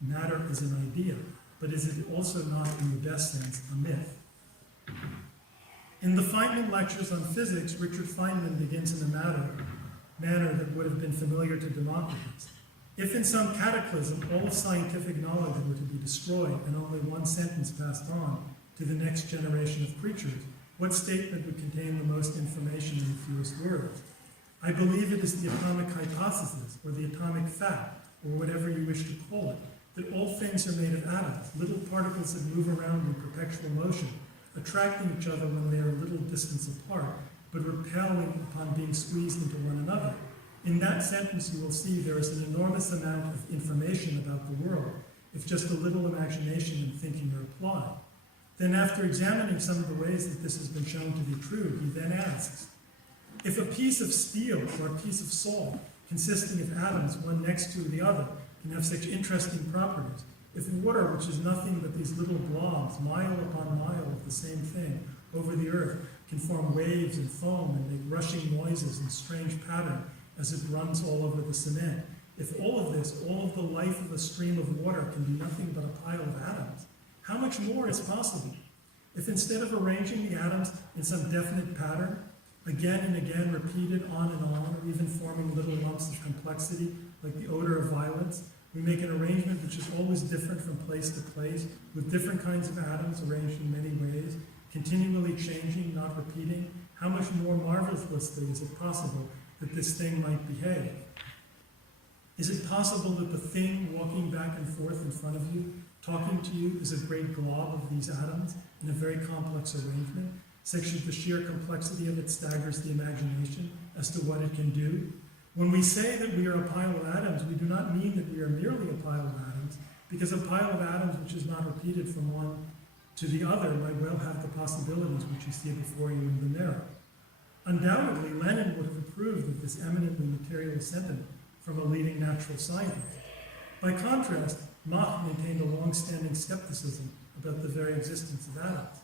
matter is an idea, but is it also not, in the best sense, a myth? In the Feynman lectures on physics, Richard Feynman begins in a manner that would have been familiar to Democritus. If in some cataclysm all scientific knowledge were to be destroyed and only one sentence passed on to the next generation of creatures, what statement would contain the most information in the fewest words? I believe it is the atomic hypothesis, or the atomic fact, or whatever you wish to call it, that all things are made of atoms, little particles that move around in perpetual motion, attracting each other when they are a little distance apart, but repelling upon being squeezed into one another. In that sentence, you will see there is an enormous amount of information about the world, if just a little imagination and thinking are applied. Then, after examining some of the ways that this has been shown to be true, he then asks, if a piece of steel or a piece of salt, consisting of atoms one next to the other, can have such interesting properties, if water, which is nothing but these little blobs, mile upon mile of the same thing, over the earth can form waves and foam and make rushing noises in strange pattern as it runs all over the cement. If all of this, all of the life of a stream of water can be nothing but a pile of atoms, how much more is possible? If instead of arranging the atoms in some definite pattern, again and again repeated on and on, or even forming little lumps of complexity like the odor of violets, we make an arrangement which is always different from place to place, with different kinds of atoms arranged in many ways, continually changing, not repeating, how much more marvelously is it possible that this thing might behave? Is it possible that the thing walking back and forth in front of you, talking to you, is a great glob of these atoms in a very complex arrangement, such that the sheer complexity of it staggers the imagination as to what it can do? When we say that we are a pile of atoms, we do not mean that we are merely a pile of atoms, because a pile of atoms which is not repeated from one to the other might well have the possibilities which you see before you in the mirror. Undoubtedly, Lenin would have approved of this eminently materialist sentiment from a leading natural scientist. By contrast, Mach maintained a long-standing skepticism about the very existence of atoms.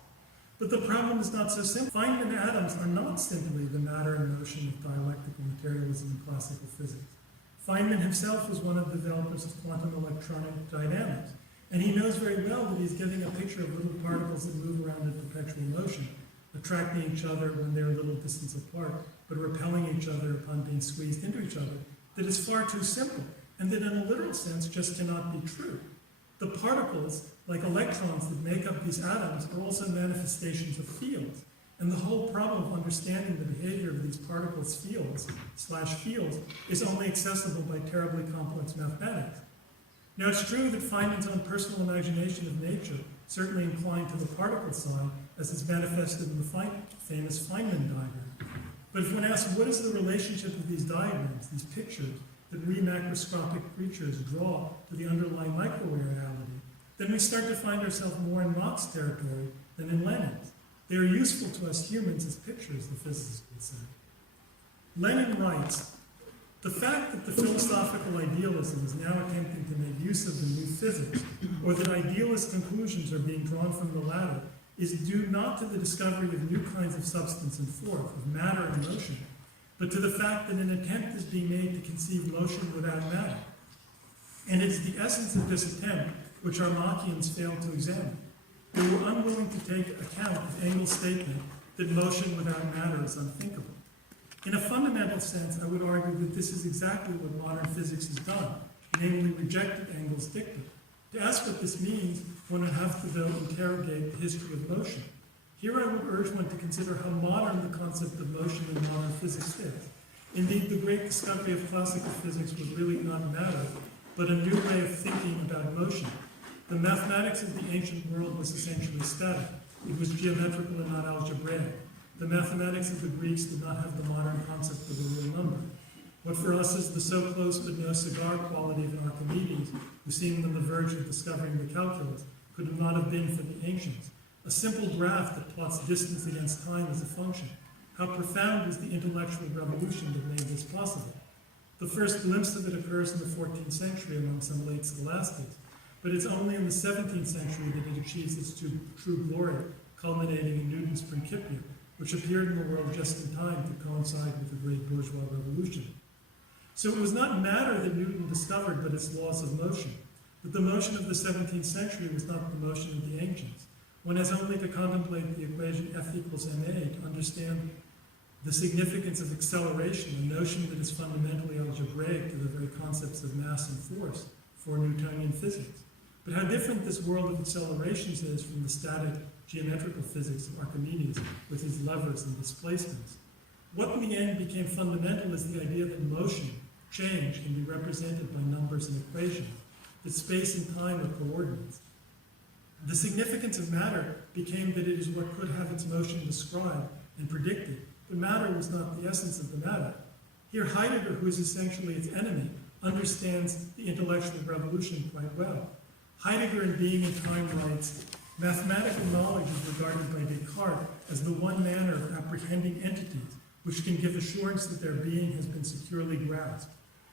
But the problem is not so simple. Feynman atoms are not simply the matter and motion of dialectical materialism and classical physics. Feynman himself was one of the developers of quantum electronic dynamics, and he knows very well that he's giving a picture of little particles that move around in perpetual motion, attracting each other when they're a little distance apart, but repelling each other upon being squeezed into each other, that is far too simple, and that in a literal sense just cannot be true. The particles, like electrons that make up these atoms, are also manifestations of fields, and the whole problem of understanding the behavior of these particles' fields is only accessible by terribly complex mathematics. Now, it's true that Feynman's own personal imagination of nature certainly inclined to the particle side, as is manifested in the famous Feynman diagram. But if one asks, what is the relationship of these diagrams, these pictures, that we macroscopic creatures draw to the underlying micro-reality, then we start to find ourselves more in Mach's territory than in Lenin's. They are useful to us humans as pictures, the physicist would say. Lenin writes, the fact that the philosophical idealism is now attempting to make use of the new physics, or that idealist conclusions are being drawn from the latter, is due not to the discovery of new kinds of substance and force, of matter and motion, but to the fact that an attempt is being made to conceive motion without matter. And it's the essence of this attempt which our Machians failed to examine. They were unwilling to take account of Engels' statement that motion without matter is unthinkable. In a fundamental sense, I would argue that this is exactly what modern physics has done, namely rejected Engels' dictum. To ask what this means, one would have to, though, interrogate the history of motion. Here I would urge one to consider how modern the concept of motion in modern physics is. Indeed, the great discovery of classical physics was really not matter, but a new way of thinking about motion. The mathematics of the ancient world was essentially static. It was geometrical and not algebraic. The mathematics of the Greeks did not have the modern concept of a real number. What for us is the so close but no cigar quality of Archimedes, who seemed on the verge of discovering the calculus, could not have been for the ancients. A simple graph that plots distance against time as a function. How profound was the intellectual revolution that made this possible? The first glimpse of it occurs in the 14th century among some late scholastics, but it's only in the 17th century that it achieves its true glory, culminating in Newton's Principia, which appeared in the world just in time to coincide with the great bourgeois revolution. So it was not matter that Newton discovered, but its laws of motion. But the motion of the 17th century was not the motion of the ancients. One has only to contemplate the equation F equals ma to understand the significance of acceleration, a notion that is fundamentally algebraic to the very concepts of mass and force for Newtonian physics. But how different this world of accelerations is from the static geometrical physics of Archimedes with his levers and displacements. What in the end became fundamental is the idea that motion, change, can be represented by numbers and equations, that space and time are coordinates. The significance of matter became that it is what could have its motion described and predicted, but matter was not the essence of the matter. Here Heidegger, who is essentially its enemy, understands the intellectual revolution quite well. Heidegger in Being and Time writes, mathematical knowledge is regarded by Descartes as the one manner of apprehending entities which can give assurance that their being has been securely grasped.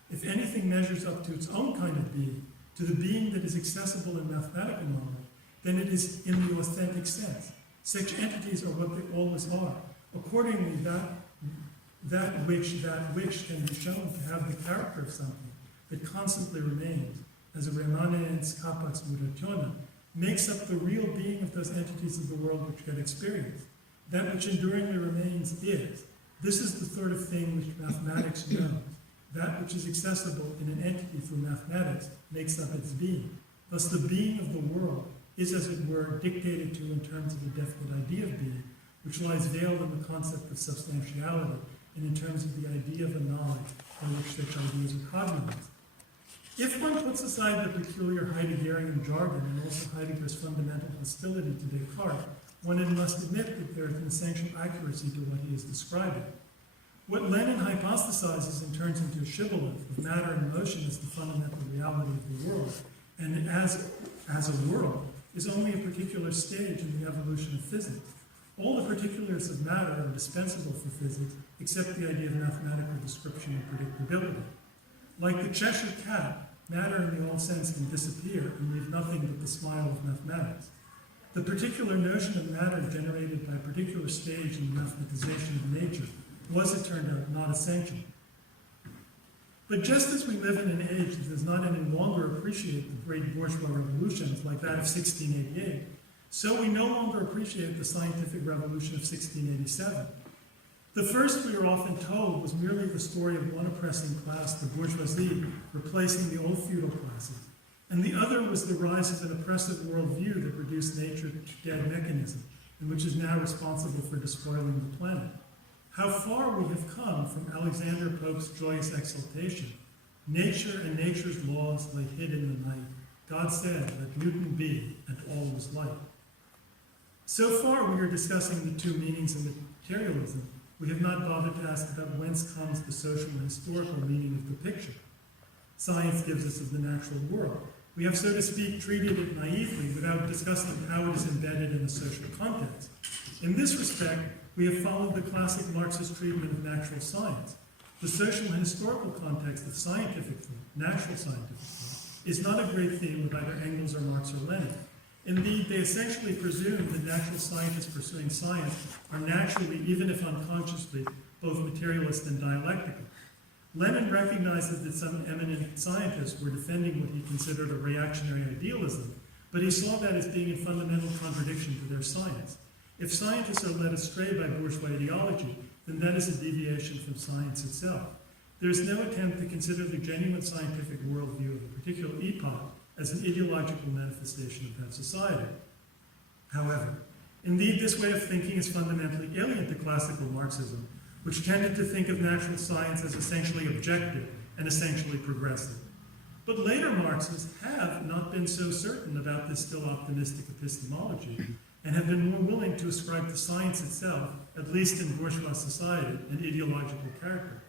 If anything measures up to its own kind of being, to the being that is accessible in mathematical knowledge, then it is in the authentic sense. Such entities are what they always are. Accordingly, that which can be shown to have the character of something that constantly remains, as a remanens capax mutationa, makes up the real being of those entities of the world which get experienced. That which enduringly remains is. This is the sort of thing which mathematics knows. That which is accessible in an entity through mathematics makes up its being. Thus the being of the world is, as it were, dictated to in terms of a definite idea of being, which lies veiled in the concept of substantiality and in terms of the idea of a knowledge by which such ideas are cognized. If one puts aside the peculiar Heideggerian jargon and also Heidegger's fundamental hostility to Descartes, one must admit that there is an essential accuracy to what he is describing. What Lenin hypothesizes and turns into a shibboleth of matter and motion as the fundamental reality of the world, and as a world, is only a particular stage in the evolution of physics. All the particulars of matter are indispensable for physics, except the idea of mathematical description and predictability. Like the Cheshire cat, matter in the old sense can disappear and leave nothing but the smile of mathematics. The particular notion of matter generated by a particular stage in the mathematization of nature was, it turned out, not essential. But just as we live in an age that does not any longer appreciate the great bourgeois revolutions like that of 1688, so we no longer appreciate the scientific revolution of 1687. The first, we are often told, was merely the story of one oppressing class, the bourgeoisie, replacing the old feudal classes. And the other was the rise of an oppressive worldview that reduced nature to dead mechanism, and which is now responsible for despoiling the planet. How far we have come from Alexander Pope's joyous exultation. Nature and nature's laws lay hid in the night. God said, let Newton be, and all was light. So far we are discussing the two meanings of materialism. We have not bothered to ask about whence comes the social and historical meaning of the picture. Science gives us of the natural world. We have, so to speak, treated it naively without discussing how it is embedded in a social context. In this respect, we have followed the classic Marxist treatment of natural science. The social and historical context of scientific thought, natural scientific thought, is not a great theme with either Engels or Marx or Lenin. Indeed, they essentially presume that natural scientists pursuing science are naturally, even if unconsciously, both materialist and dialectical. Lenin recognizes that some eminent scientists were defending what he considered a reactionary idealism, but he saw that as being in fundamental contradiction to their science. If scientists are led astray by bourgeois ideology, then that is a deviation from science itself. There is no attempt to consider the genuine scientific worldview of a particular epoch as an ideological manifestation of that society. However, indeed, this way of thinking is fundamentally alien to classical Marxism, which tended to think of natural science as essentially objective and essentially progressive. But later Marxists have not been so certain about this still optimistic epistemology, and have been more willing to ascribe to science itself, at least in bourgeois society, an ideological character.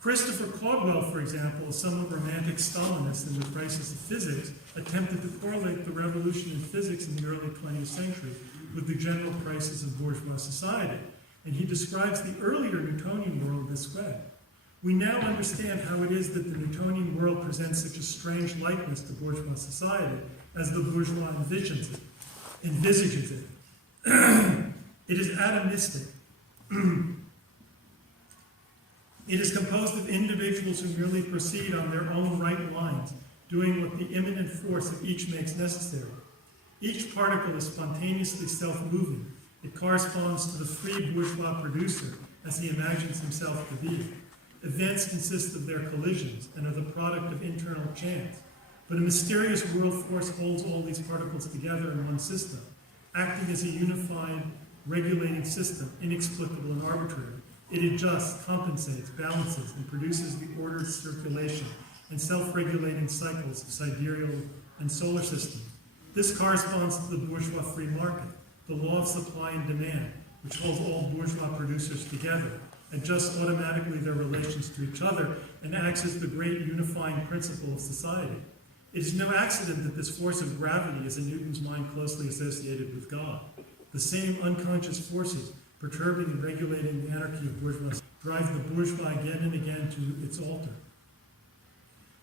Christopher Caldwell, for example, a somewhat romantic Stalinist in The Crisis of Physics, attempted to correlate the revolution in physics in the early 20th century with the general crisis of bourgeois society, and he describes the earlier Newtonian world this way. We now understand how it is that the Newtonian world presents such a strange likeness to bourgeois society as the bourgeois envisages it. It is atomistic. It is composed of individuals who merely proceed on their own right lines, doing what the immanent force of each makes necessary. Each particle is spontaneously self-moving. It corresponds to the free bourgeois producer as he imagines himself to be. Events consist of their collisions and are the product of internal chance. But a mysterious world force holds all these particles together in one system, acting as a unified, regulating system, inexplicable and arbitrary. It adjusts, compensates, balances, and produces the ordered circulation and self-regulating cycles of sidereal and solar systems. This corresponds to the bourgeois free market, the law of supply and demand, which holds all bourgeois producers together, adjusts automatically their relations to each other, and acts as the great unifying principle of society. It is no accident that this force of gravity is in Newton's mind closely associated with God. The same unconscious forces perturbing and regulating the anarchy of bourgeoisie drive the bourgeois again and again to its altar.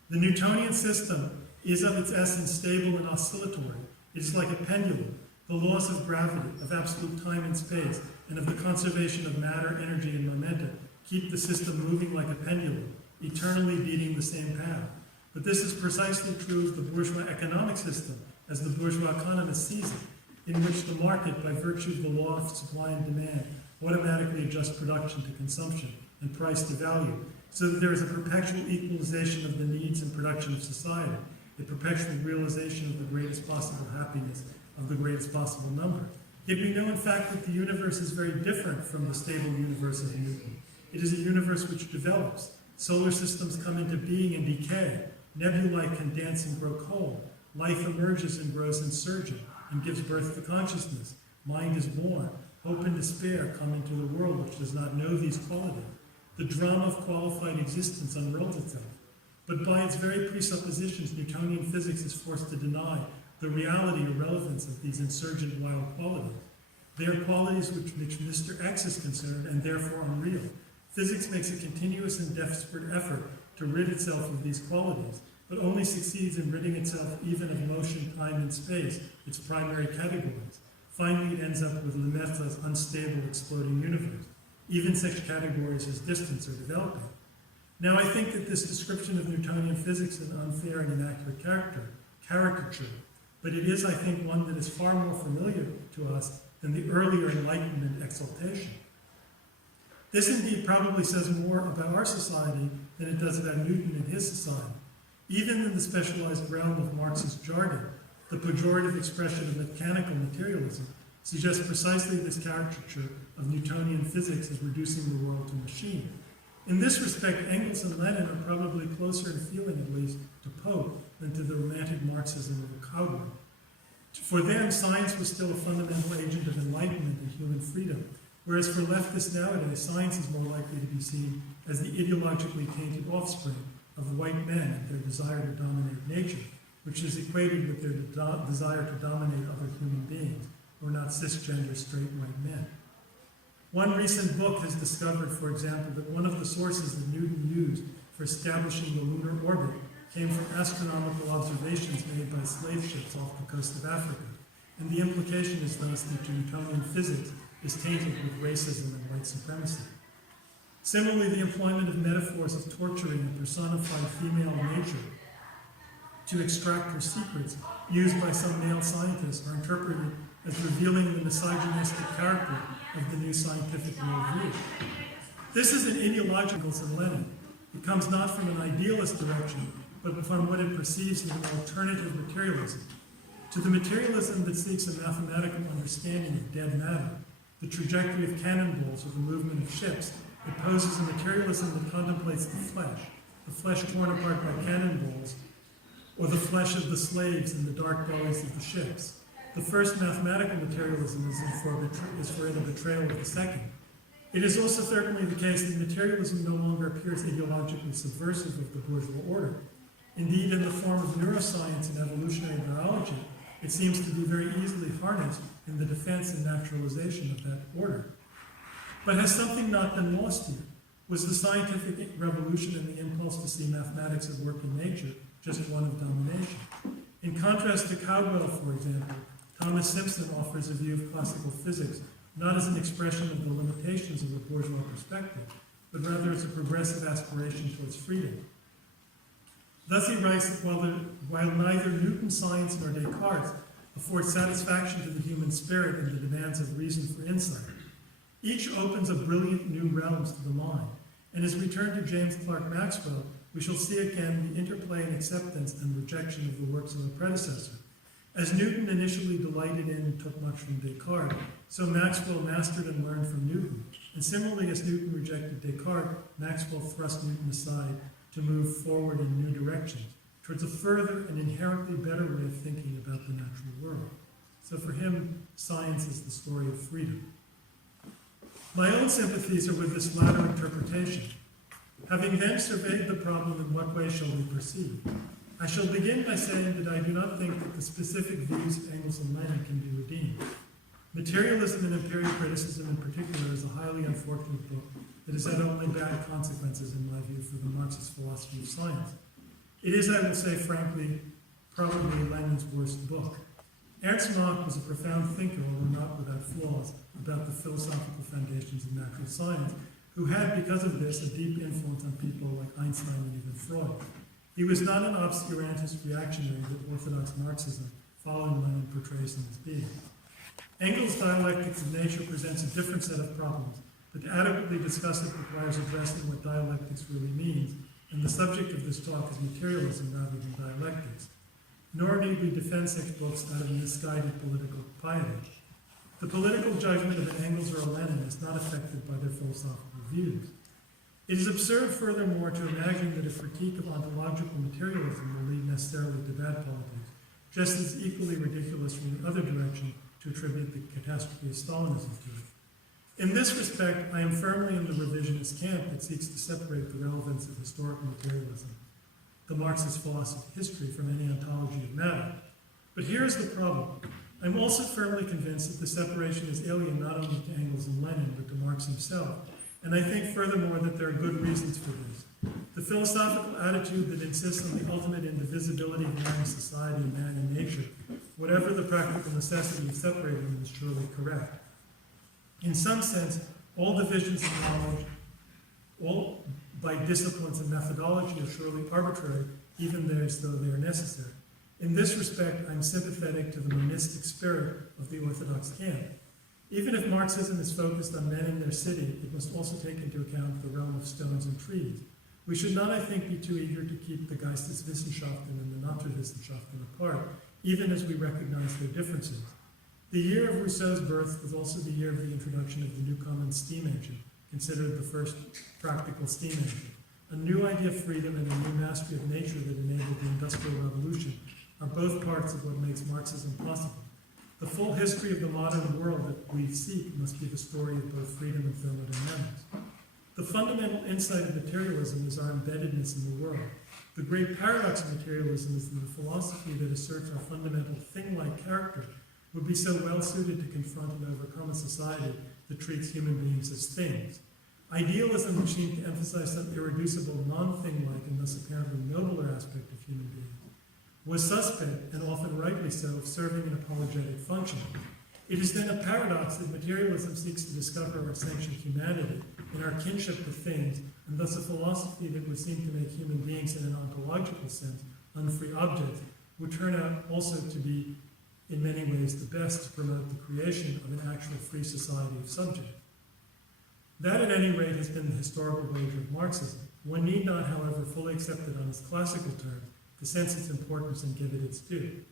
The Newtonian system is of its essence stable and oscillatory. It is like a pendulum. the laws of gravity, of absolute time and space, and of the conservation of matter, energy, and momentum keep the system moving like a pendulum, eternally beating the same path. But this is precisely true of the bourgeois economic system, as the bourgeois economist sees it, in which the market, by virtue of the law of supply and demand, automatically adjusts production to consumption and price to value, so that there is a perpetual equalization of the needs and production of society, a perpetual realization of the greatest possible happiness of the greatest possible number. Yet we know, in fact, that the universe is very different from the stable universe of Newton. It is a universe which develops. Solar systems come into being and decay. Nebulae can dance and grow cold. Life emerges and grows insurgent and gives birth to consciousness. Mind is born. Hope and despair come into the world which does not know these qualities. The drama of qualified existence unrolls itself. But by its very presuppositions, Newtonian physics is forced to deny the reality or relevance of these insurgent wild qualities. They are qualities which Mr. X is concerned and therefore unreal. Physics makes a continuous and desperate effort to rid itself of these qualities, but only succeeds in ridding itself even of motion, time, and space, its primary categories. Finally, it ends up with Lemaitre's unstable, exploding universe. Even such categories as distance are developing. Now, I think that this description of Newtonian physics is an unfair and inaccurate caricature, but it is, I think, one that is far more familiar to us than the earlier Enlightenment exaltation. This indeed probably says more about our society than it does about Newton and his society. Even in the specialized realm of Marxist jargon, the pejorative expression of mechanical materialism suggests precisely this caricature of Newtonian physics as reducing the world to machine. In this respect, Engels and Lenin are probably closer in feeling, at least, to Pope than to the romantic Marxism of Cowdwell. For them, science was still a fundamental agent of enlightenment and human freedom, whereas for leftists nowadays, science is more likely to be seen as the ideologically tainted offspring of white men and their desire to dominate nature, which is equated with their desire to dominate other human beings, who are not cisgender straight white men. One recent book has discovered, for example, that one of the sources that Newton used for establishing the lunar orbit came from astronomical observations made by slave ships off the coast of Africa, and the implication is thus that Newtonian physics is tainted with racism and white supremacy. Similarly, the employment of metaphors of torturing a personified female nature to extract her secrets, used by some male scientists, are interpreted as revealing the misogynistic character of the new scientific worldview. This is an ideological in Lenin. It comes not from an idealist direction, but from what it perceives as an alternative materialism. To the materialism that seeks a mathematical understanding of dead matter, the trajectory of cannonballs or the movement of ships, it poses a materialism that contemplates the flesh torn apart by cannonballs, or the flesh of the slaves in the dark bellies of the ships. The first mathematical materialism is for the betrayal of the second. It is also certainly the case that materialism no longer appears ideologically subversive of the bourgeois order. Indeed, in the form of neuroscience and evolutionary biology, it seems to be very easily harnessed in the defense and naturalization of that order. But has something not been lost here? Was the scientific revolution and the impulse to see mathematics at work in nature just one of domination? In contrast to Cowdwell, for example, Thomas Simpson offers a view of classical physics not as an expression of the limitations of a bourgeois perspective, but rather as a progressive aspiration towards freedom. Thus he writes that while neither Newton's science nor Descartes afford satisfaction to the human spirit and the demands of reason for insight, each opens up brilliant new realms to the mind. And as we turn to James Clerk Maxwell, we shall see again the interplay and acceptance and rejection of the works of the predecessor. As Newton initially delighted in and took much from Descartes, so Maxwell mastered and learned from Newton. And similarly, as Newton rejected Descartes, Maxwell thrust Newton aside to move forward in new directions, towards a further and inherently better way of thinking about the natural world. So for him, science is the story of freedom. My own sympathies are with this latter interpretation. Having then surveyed the problem, in what way shall we proceed? I shall begin by saying that I do not think that the specific views of Engels and Lenin can be redeemed. Materialism and Imperial Criticism in particular is a highly unfortunate book that has had only bad consequences, in my view, for the Marxist philosophy of science. It is, I will say frankly, probably Lenin's worst book. Ernst Mach was a profound thinker, although not without flaws, about the philosophical foundations of natural science, who had, because of this, a deep influence on people like Einstein and even Freud. He was not an obscurantist reactionary that orthodox Marxism, following Lenin, portrays him as being. Engels' dialectics of nature presents a different set of problems, but to adequately discuss it requires addressing what dialectics really means, and the subject of this talk is materialism rather than dialectics. Nor need we defend such books out of misguided political piety. The political judgment of an Engels or a Lenin is not affected by their philosophical views. It is absurd, furthermore, to imagine that a critique of ontological materialism will lead necessarily to bad politics, just as equally ridiculous from the other direction to attribute the catastrophe of Stalinism to it. In this respect, I am firmly in the revisionist camp that seeks to separate the relevance of historical materialism, the Marxist philosophy of history, from any ontology of matter. But here is the problem. I'm also firmly convinced that the separation is alien not only to Engels and Lenin, but to Marx himself. And I think, furthermore, that there are good reasons for this. The philosophical attitude that insists on the ultimate indivisibility of man and society and man and nature, whatever the practical necessity of separating them, is surely correct. In some sense, all divisions of knowledge, all by disciplines and methodology, are surely arbitrary, even as though they are necessary. In this respect, I'm sympathetic to the monistic spirit of the orthodox camp. Even if Marxism is focused on men in their city, it must also take into account the realm of stones and trees. We should not, I think, be too eager to keep the Geisteswissenschaften and the Naturwissenschaften apart, even as we recognize their differences. The year of Rousseau's birth was also the year of the introduction of the new common steam engine, considered the first practical steam engine. A new idea of freedom and a new mastery of nature that enabled the Industrial Revolution are both parts of what makes Marxism possible. The full history of the modern world that we seek must be the story of both freedom and thermodynamics. The fundamental insight of materialism is our embeddedness in the world. The great paradox of materialism is that the philosophy that asserts our fundamental thing-like character would be so well suited to confront and overcome a society that treats human beings as things. Idealism, which seemed to emphasize some irreducible, non-thing-like, and thus apparently nobler aspect of human beings, was suspect, and often rightly so, of serving an apologetic function. It is then a paradox that materialism seeks to discover our essential humanity and our kinship to things, and thus a philosophy that would seem to make human beings in an ontological sense unfree objects would turn out also to be, in many ways, the best to promote the creation of an actual free society of subjects. That, at any rate, has been the historical wager of Marxism. One need not, however, fully accept it on its classical terms to sense its importance and give it its due.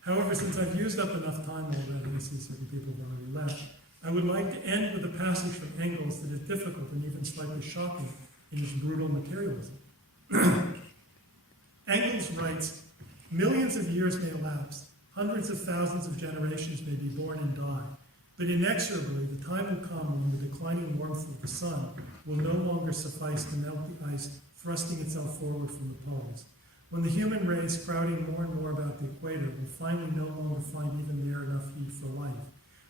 However, since I've used up enough time already, I see certain people have already left, I would like to end with a passage from Engels that is difficult and even slightly shocking in its brutal materialism. Engels writes, "Millions of years may elapse, hundreds of thousands of generations may be born and die, but inexorably the time will come when the declining warmth of the sun will no longer suffice to melt the ice thrusting itself forward from the poles. When the human race, crowding more and more about the equator, will finally no longer find even there enough heat for life.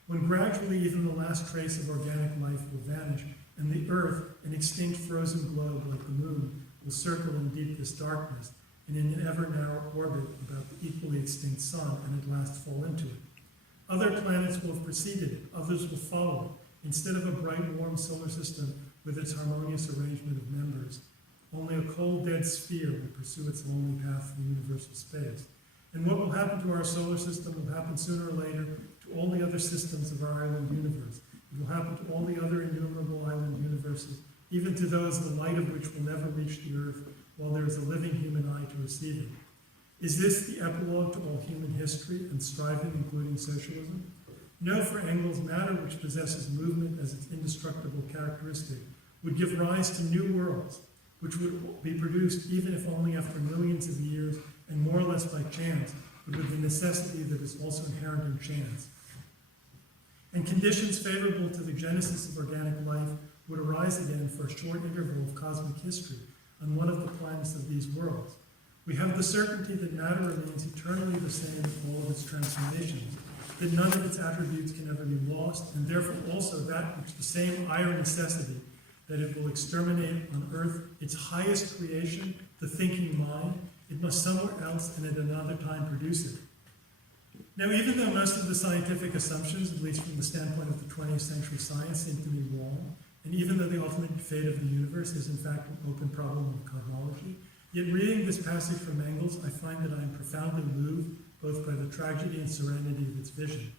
When gradually even the last trace of organic life will vanish, and the earth, an extinct frozen globe like the moon, will circle in deepest darkness, and in an ever-narrow orbit about the equally extinct sun, and at last fall into it. Other planets will have preceded it, others will follow it, instead of a bright, warm solar system with its harmonious arrangement of members. Only a cold, dead sphere will pursue its lonely path through universal space. And what will happen to our solar system will happen sooner or later to all the other systems of our island universe. It will happen to all the other innumerable island universes, even to those the light of which will never reach the earth while there is a living human eye to receive it. Is this the epilogue to all human history and striving, including socialism? No, for Engels, matter which possesses movement as its indestructible characteristic would give rise to new worlds, which would be produced even if only after millions of years and more or less by chance, but with the necessity that is also inherent in chance. And conditions favorable to the genesis of organic life would arise again for a short interval of cosmic history on one of the planets of these worlds. We have the certainty that matter remains eternally the same in all of its transformations, that none of its attributes can ever be lost, and therefore also that which the same iron necessity that it will exterminate on earth its highest creation, the thinking mind, it must somewhere else and at another time produce it. Now, even though most of the scientific assumptions, at least from the standpoint of the 20th century science, seem to be wrong, and even though the ultimate fate of the universe is in fact an open problem of cosmology, yet reading this passage from Engels, I find that I am profoundly moved both by the tragedy and serenity of its vision.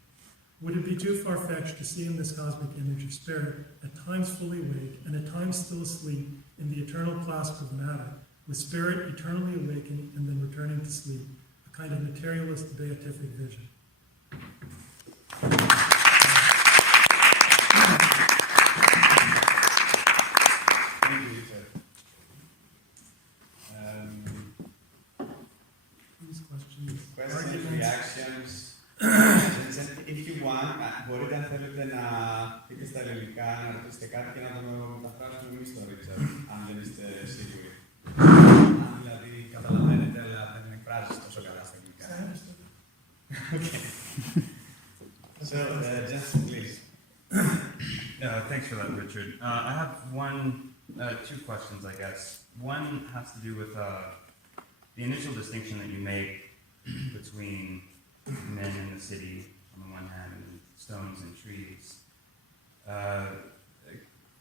Would it be too far-fetched to see in this cosmic image of spirit, at times fully awake and at times still asleep in the eternal clasp of matter, with spirit eternally awakening and then returning to sleep, a kind of materialist beatific vision? Thank you, Richard. Questions, reactions. If you want, μπορείτε αν θέλετε να πείτε στα ελληνικά, να ρωτήσετε κάτι και να το μεταφράσουμε εμείς στο Richard, αν δεν είστε σίγουροι. Αν δηλαδή καταλαβαίνετε, αλλά δεν εκφράζεστε τόσο καλά στα ελληνικά. Okay. So, Justin, please. Thanks for that, Richard. I have two questions, I guess. One has to do with the initial distinction that you make between men in the city on the one hand and stones and trees. A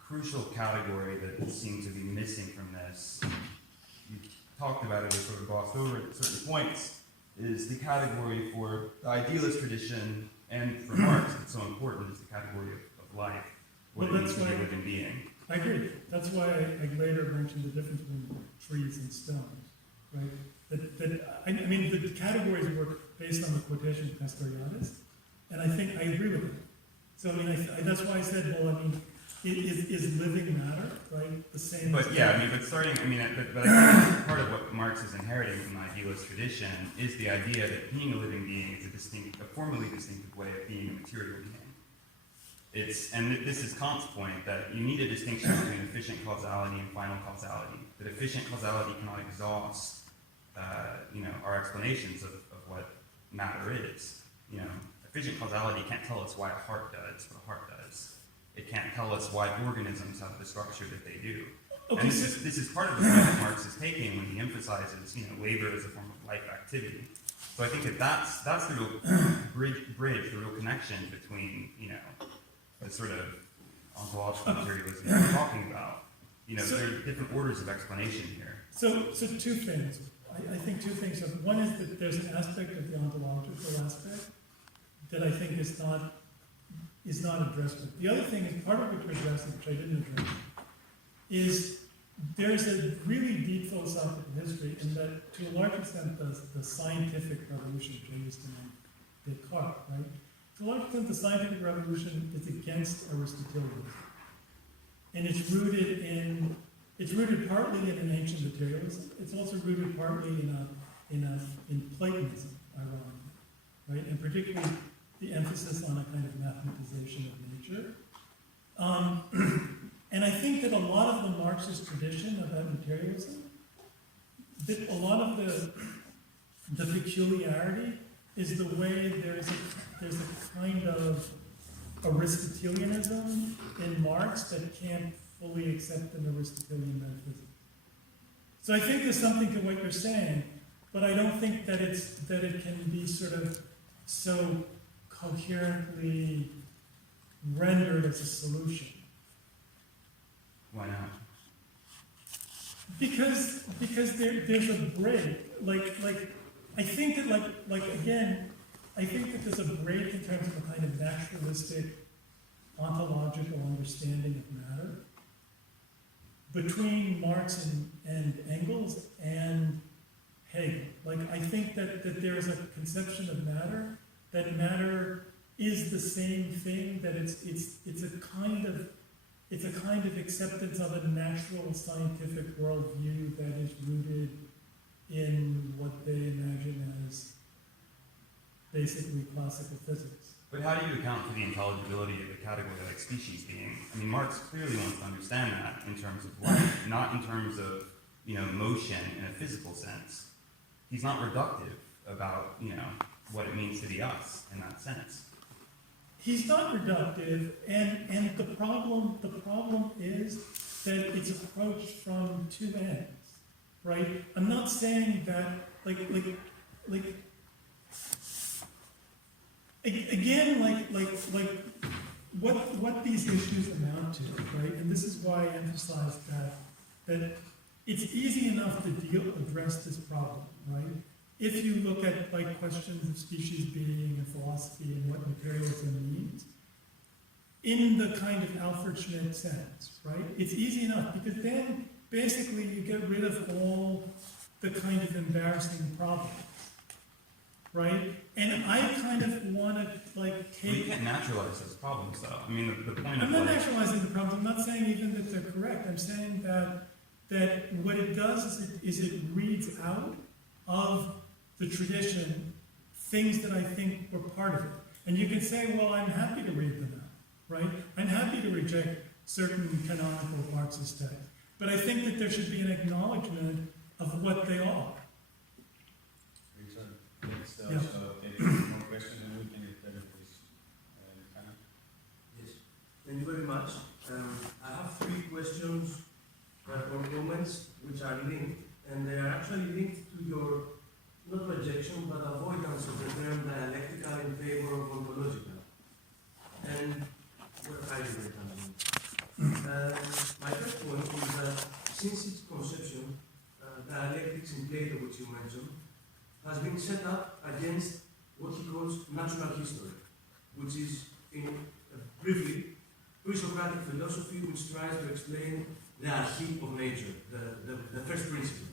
crucial category that seems to be missing from this, you talked about it or sort of glossed over at certain points, is the category for the idealist tradition, and for Marx it's so important, is the category of life, what it means to be a living being. I agree. That's why I later mentioned the difference between trees and stones, right? I mean, the categories work based on the quotation of Castoriadis, and I think I agree with it. So, I mean, that's why I said, well, I mean, is living matter, right, the same? But yeah, I mean, but I think part of what Marx is inheriting from the idealist tradition is the idea that being a living being is a formally distinctive way of being a material being. And this is Kant's point, that you need a distinction between efficient causality and final causality. That efficient causality cannot exhaust our explanations of what matter is. Efficient causality can't tell us why a heart does what a heart does. It can't tell us why organisms have the structure that they do. Okay, and this is part of the point that Marx is taking when he emphasizes, labor as a form of life activity. So I think that's the real bridge, the real connection between, the sort of ontological materialism that we're talking about. There are different orders of explanation here. So two things. I think two things. One is that there's an aspect of the ontological aspect that I think is not addressed. The other thing is, part of what you're addressing, which I didn't address, is there's a really deep philosophical history in that, to a large extent, the scientific revolution, which I used to name Descartes, right? To a large extent, the scientific revolution is against Aristotelianism. And it's rooted partly in an ancient materialism. It's also rooted partly in Platonism, ironically, right? And particularly the emphasis on a kind of mathematization of nature. And I think that a lot of the Marxist tradition about materialism, that a lot of the peculiarity is the way there's a kind of Aristotelianism in Marx that can't fully accept an Aristotelian metaphysics. So I think there's something to what you're saying, but I don't think that it can be sort of so coherently rendered as a solution. Why not? Because there's a break. I think that I think that there's a break in terms of a kind of naturalistic, ontological understanding of matter between Marx and Engels and Hegel. I think that there is a conception of matter, that matter is the same thing, that it's a kind of acceptance of a natural scientific worldview that is rooted in what they imagine as basically classical physics. But how do you account for the intelligibility of a category like species being? I mean, Marx clearly wants to understand that in terms of life, not in terms of, motion in a physical sense. He's not reductive about, what it means to be us in that sense. He's not reductive, and the problem is that it's approached from two ends, right? I'm not saying that, Again, what these issues amount to, right? And this is why I emphasize that it's easy enough to address this problem, right? If you look at questions of species being and philosophy and what materialism means, in the kind of Alfred Schmidt sense, right? It's easy enough because then basically you get rid of all the kind of embarrassing problems, right? And I kind of want to take. You can't naturalize those problems, though. I mean, the point I'm of not naturalizing the problems. I'm not saying even that they're correct. I'm saying that what it does is it reads out of the tradition things that I think were part of it. And you can say, well, I'm happy to read them out, right? I'm happy to reject certain canonical Marxist texts. But I think that there should be an acknowledgement of what they are. Richard, let's Yeah. also take more questions and we can interpret this. Yes, thank you very much. I have three questions or comments which are linked, and they are actually linked to your, not rejection, but avoidance of the term dialectical in favor of ontological. And what I do my first point is that since its conception, dialectics in Plato, which you mentioned, has been set up against what he calls natural history, which is, briefly, pre-Socratic philosophy which tries to explain the arche of nature, the first principle.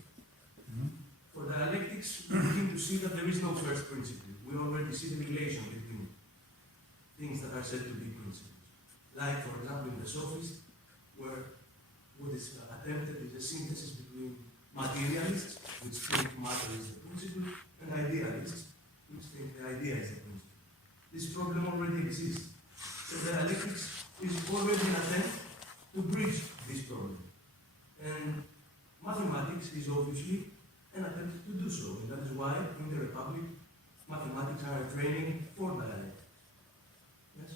Mm-hmm. For dialectics, we begin to see that there is no first principle. We already see the relation between things that are said to be principles. Like, for example, in the Sophists, where what is attempted is a synthesis between materialists, which think matter is the principle, and idealists, which think the idea is the principle. This problem already exists. So dialectics is already an attempt to bridge this problem. And mathematics is obviously an attempt to do so. And that is why, in the Republic, mathematics are a training for dialectics. Yes?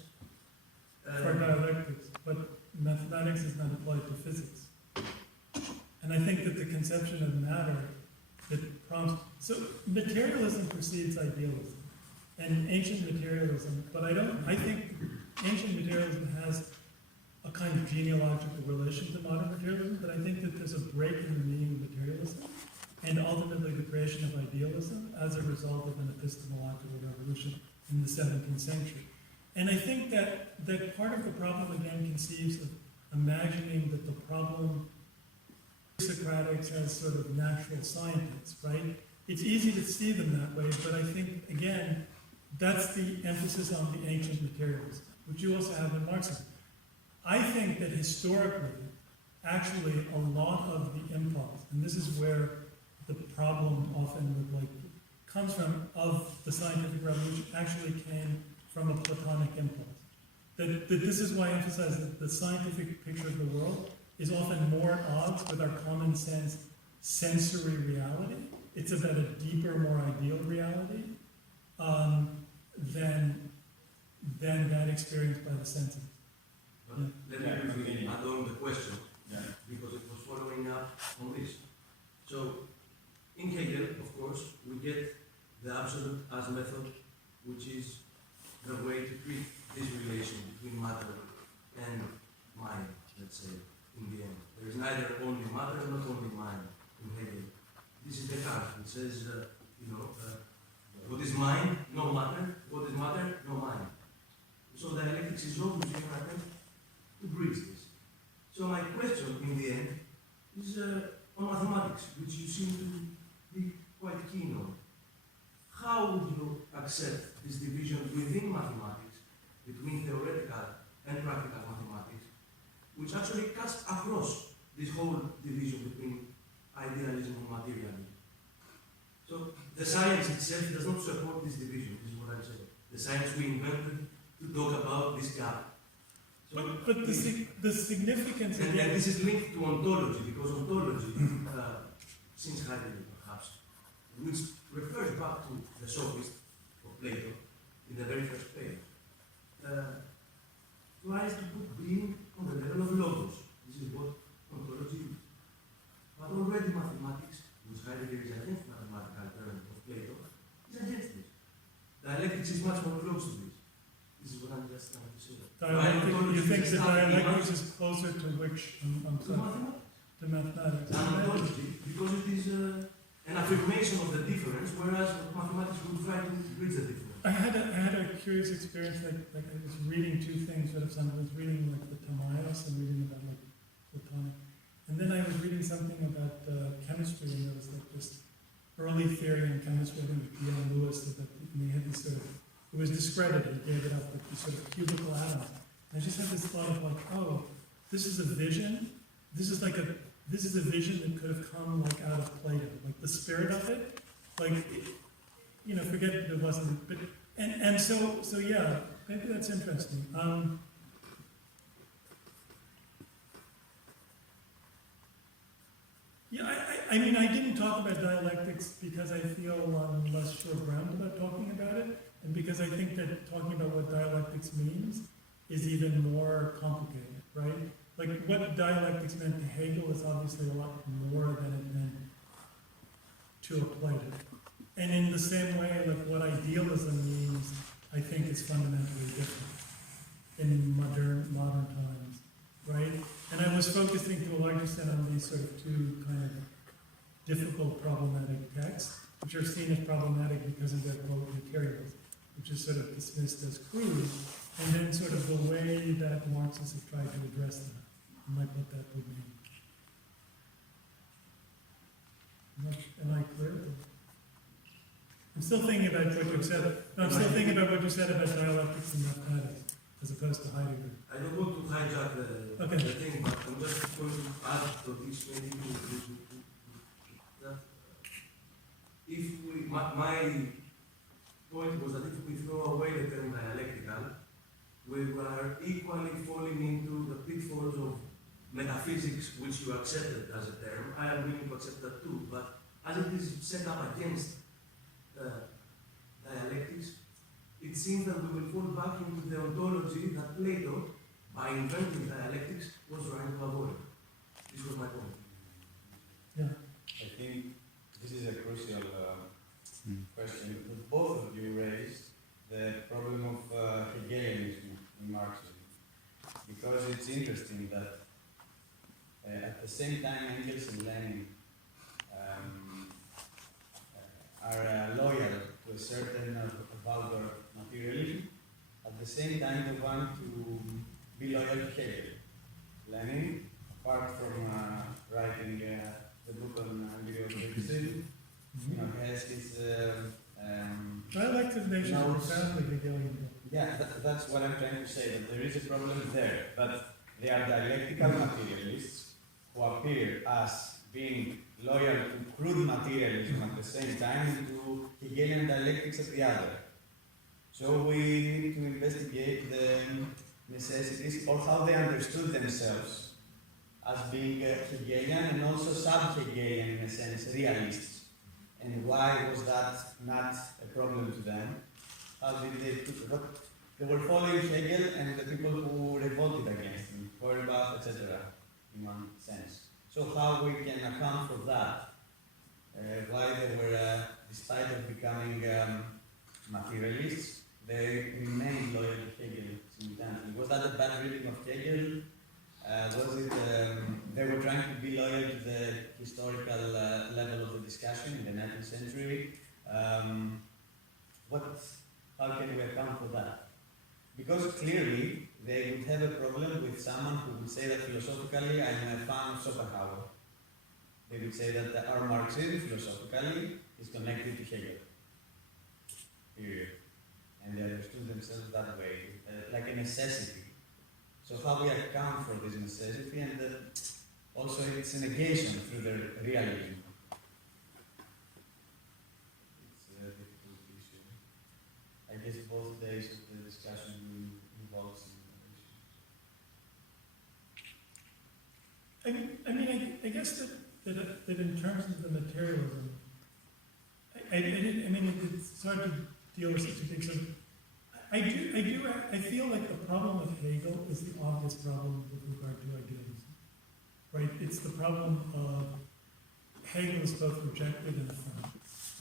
For dialectics, but mathematics is not applied to physics. And I think that the conception of matter that prompts, so materialism precedes idealism, and ancient materialism, but I think ancient materialism has a kind of genealogical relation to modern materialism, but I think that there's a break in the meaning of materialism, and ultimately the creation of idealism as a result of an epistemological revolution in the 17th century. And I think that part of the problem, again, conceives of imagining that the problem Socratics as sort of natural scientists, right? It's easy to see them that way, but I think, again, that's the emphasis on the ancient materialism, which you also have in Marxism. I think that historically, actually, a lot of the impulse, and this is where the problem often comes from, of the scientific revolution actually came from a Platonic impulse. That this is why I emphasize that the scientific picture of the world is often more at odds with our common sense sensory reality. It's about a deeper, more ideal reality than that experienced by the senses. But let me briefly add on the question, because it was following up on this. So, in Hegel, of course, we get the absolute as method, which is the way to treat this relation between matter and mind, let's say, in the end. There is neither only matter, not only mind in Hegel. This is Descartes, it says, what is mind? No matter. What is matter? No mind. So dialectics is obviously an attempt to bridge this. So my question, in the end, is on mathematics, which you seem to be quite keen on. How would you accept this division within mathematics, between theoretical and practical mathematics, which actually cuts across this whole division between idealism and materialism? So the science itself does not support this division, is what I'm saying. The science we invented to talk about this gap. So But the significance of and this is linked to ontology, because ontology, since Heidegger perhaps, which refers back to the Sophist of Plato in the very first page, tries to put being on the level of logos. This is what ontology is. But already mathematics, which Heidegger is against mathematical term of Plato, is against this. Dialectics is much more close to this. that's not the same. Dialectic, you think that Ontology is dialectics is closer to which, to mathematics. to mathematics? Ontology, because it is an affirmation of the difference, whereas mathematics would try to reach the difference. I had a curious experience, like I was reading two things sort of something. I was reading like the Timaeus and reading about like Platonic. And then I was reading something about chemistry, and there was like this early theory in chemistry, I think it was P.L. Lewis, that and they had this sort of, it was discredited, gave it up, like these sort of cubical atoms. And I just had this thought of like, oh, this is a vision. This is a vision that could have come like out of Plato, like the spirit of it, like, you know, forget that it wasn't, but, and so yeah, maybe that's interesting. Yeah, I mean, I didn't talk about dialectics because I feel I'm less sure ground about talking about it, and because I think that talking about what dialectics means is even more complicated, right? Like, what dialectics meant to Hegel is obviously a lot more than it meant to a Plato. And in the same way, like, what idealism means, I think is fundamentally different in modern times, right? And I was focusing to a large extent on these sort of two kind of difficult, problematic texts, which are seen as problematic because of their quote materialism, which is sort of dismissed as crude, and then sort of the way that Marxists have tried to address that, and like what that would mean. Am I clear? I'm still thinking about what you said. No, I'm still thinking about what you said about dialectics and mathematics, as opposed to Heidegger. I don't want to hijack the thing, but I'm just going to add to this maybe that if we, my point was that if we throw away the term dialectical, we were equally falling into the pitfalls of metaphysics, which you accepted as a term. I am willing to accept that too, but as it is set up against dialectics, it seems that we will fall back into the ontology that Plato, by inventing dialectics, was trying to avoid. This was my point. Yeah. I think this is a crucial question. Both of you raised the problem of Hegelianism in Marxism, because it's interesting that at the same time Engels and Lenin are loyal to a certain vulgar materialism, at the same time they want to be loyal to Hegel. Lenin, apart from writing the book on Materialism, you know, has his Dialectic nations are profoundly Hegelian. yeah, that's what I'm trying to say, that there is a problem there, but they are dialectical materialists who appear as being loyal to crude materialism at the same time and to Hegelian dialectics at the other. So we need to investigate the necessities or how they understood themselves as being Hegelian and also sub-Hegelian in a sense, realists. And why was that not a problem to them? How did they were following Hegel and the people who revolted against him, Feuerbach, etc., in one sense. So how we can account for that? Why they were, despite of becoming materialists, they remained loyal to Hegel simultaneously. Was that a bad reading of Hegel? Was it they were trying to be loyal to the historical level of the discussion in the 19th century? How can we account for that? Because clearly they would have a problem with someone who would say that philosophically I'm a fan of Schopenhauer. They would say that our Marxism philosophically is connected to Hegel. Period. And they understood themselves that way, like a necessity. So how we account for this necessity, and also its negation through the realism. It's a difficult issue. I guess both days of the discussion will involve some I guess that in terms of the materialism, it's hard to deal with such a big thing. I feel like the problem of Hegel is the obvious problem with regard to idealism, right? It's the problem of Hegel is both rejected and affirmed,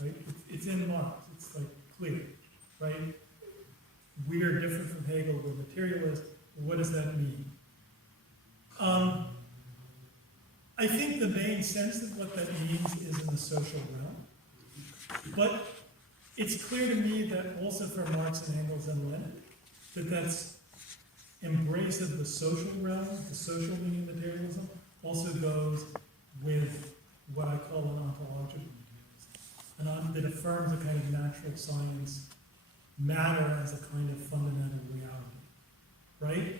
right? It's in Marx. It's like clear, right? we are different from Hegel, we're materialist. What does that mean? I think the main sense of what that means is in the social realm. But it's clear to me that also for Marx and Engels and Lenin, that that's embrace of the social realm, the social meaning of materialism, also goes with what I call an ontological materialism, that affirms a kind of natural science, matter as a kind of fundamental reality, right?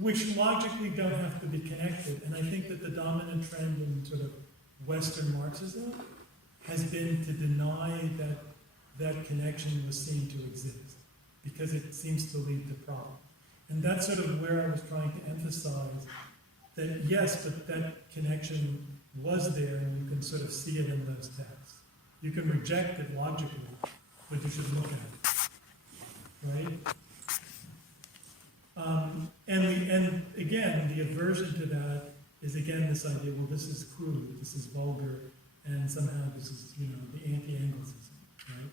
Which logically don't have to be connected. And I think that the dominant trend in sort of Western Marxism has been to deny that that connection was seen to exist, because it seems to lead to problems. And that's sort of where I was trying to emphasize that yes, but that connection was there, and you can sort of see it in those texts. You can reject it logically, but you should look at it, right? And again, the aversion to that is again this idea, well, this is crude, this is vulgar, and somehow this is, the anti-Engelsism, right?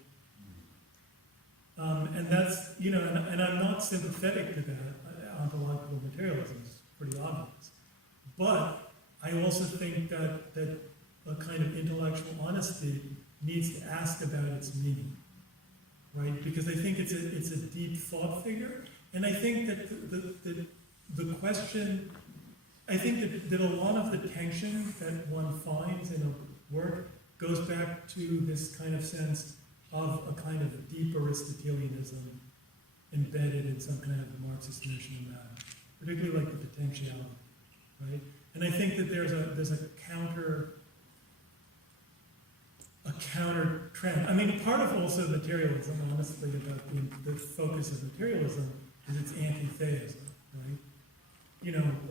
And that's, and I'm not sympathetic to that. Ontological materialism is pretty obvious. But I also think that a kind of intellectual honesty needs to ask about its meaning, right? Because I think it's a deep thought figure, and I think that the question, I think that a lot of the tension that one finds in a work goes back to this kind of sense of a kind of deep Aristotelianism embedded in some kind of Marxist notion of matter, particularly like the potentiality, right? And I think that there's a counter trend. I mean, part of also materialism, honestly, about the focus of materialism is its anti-theism, right?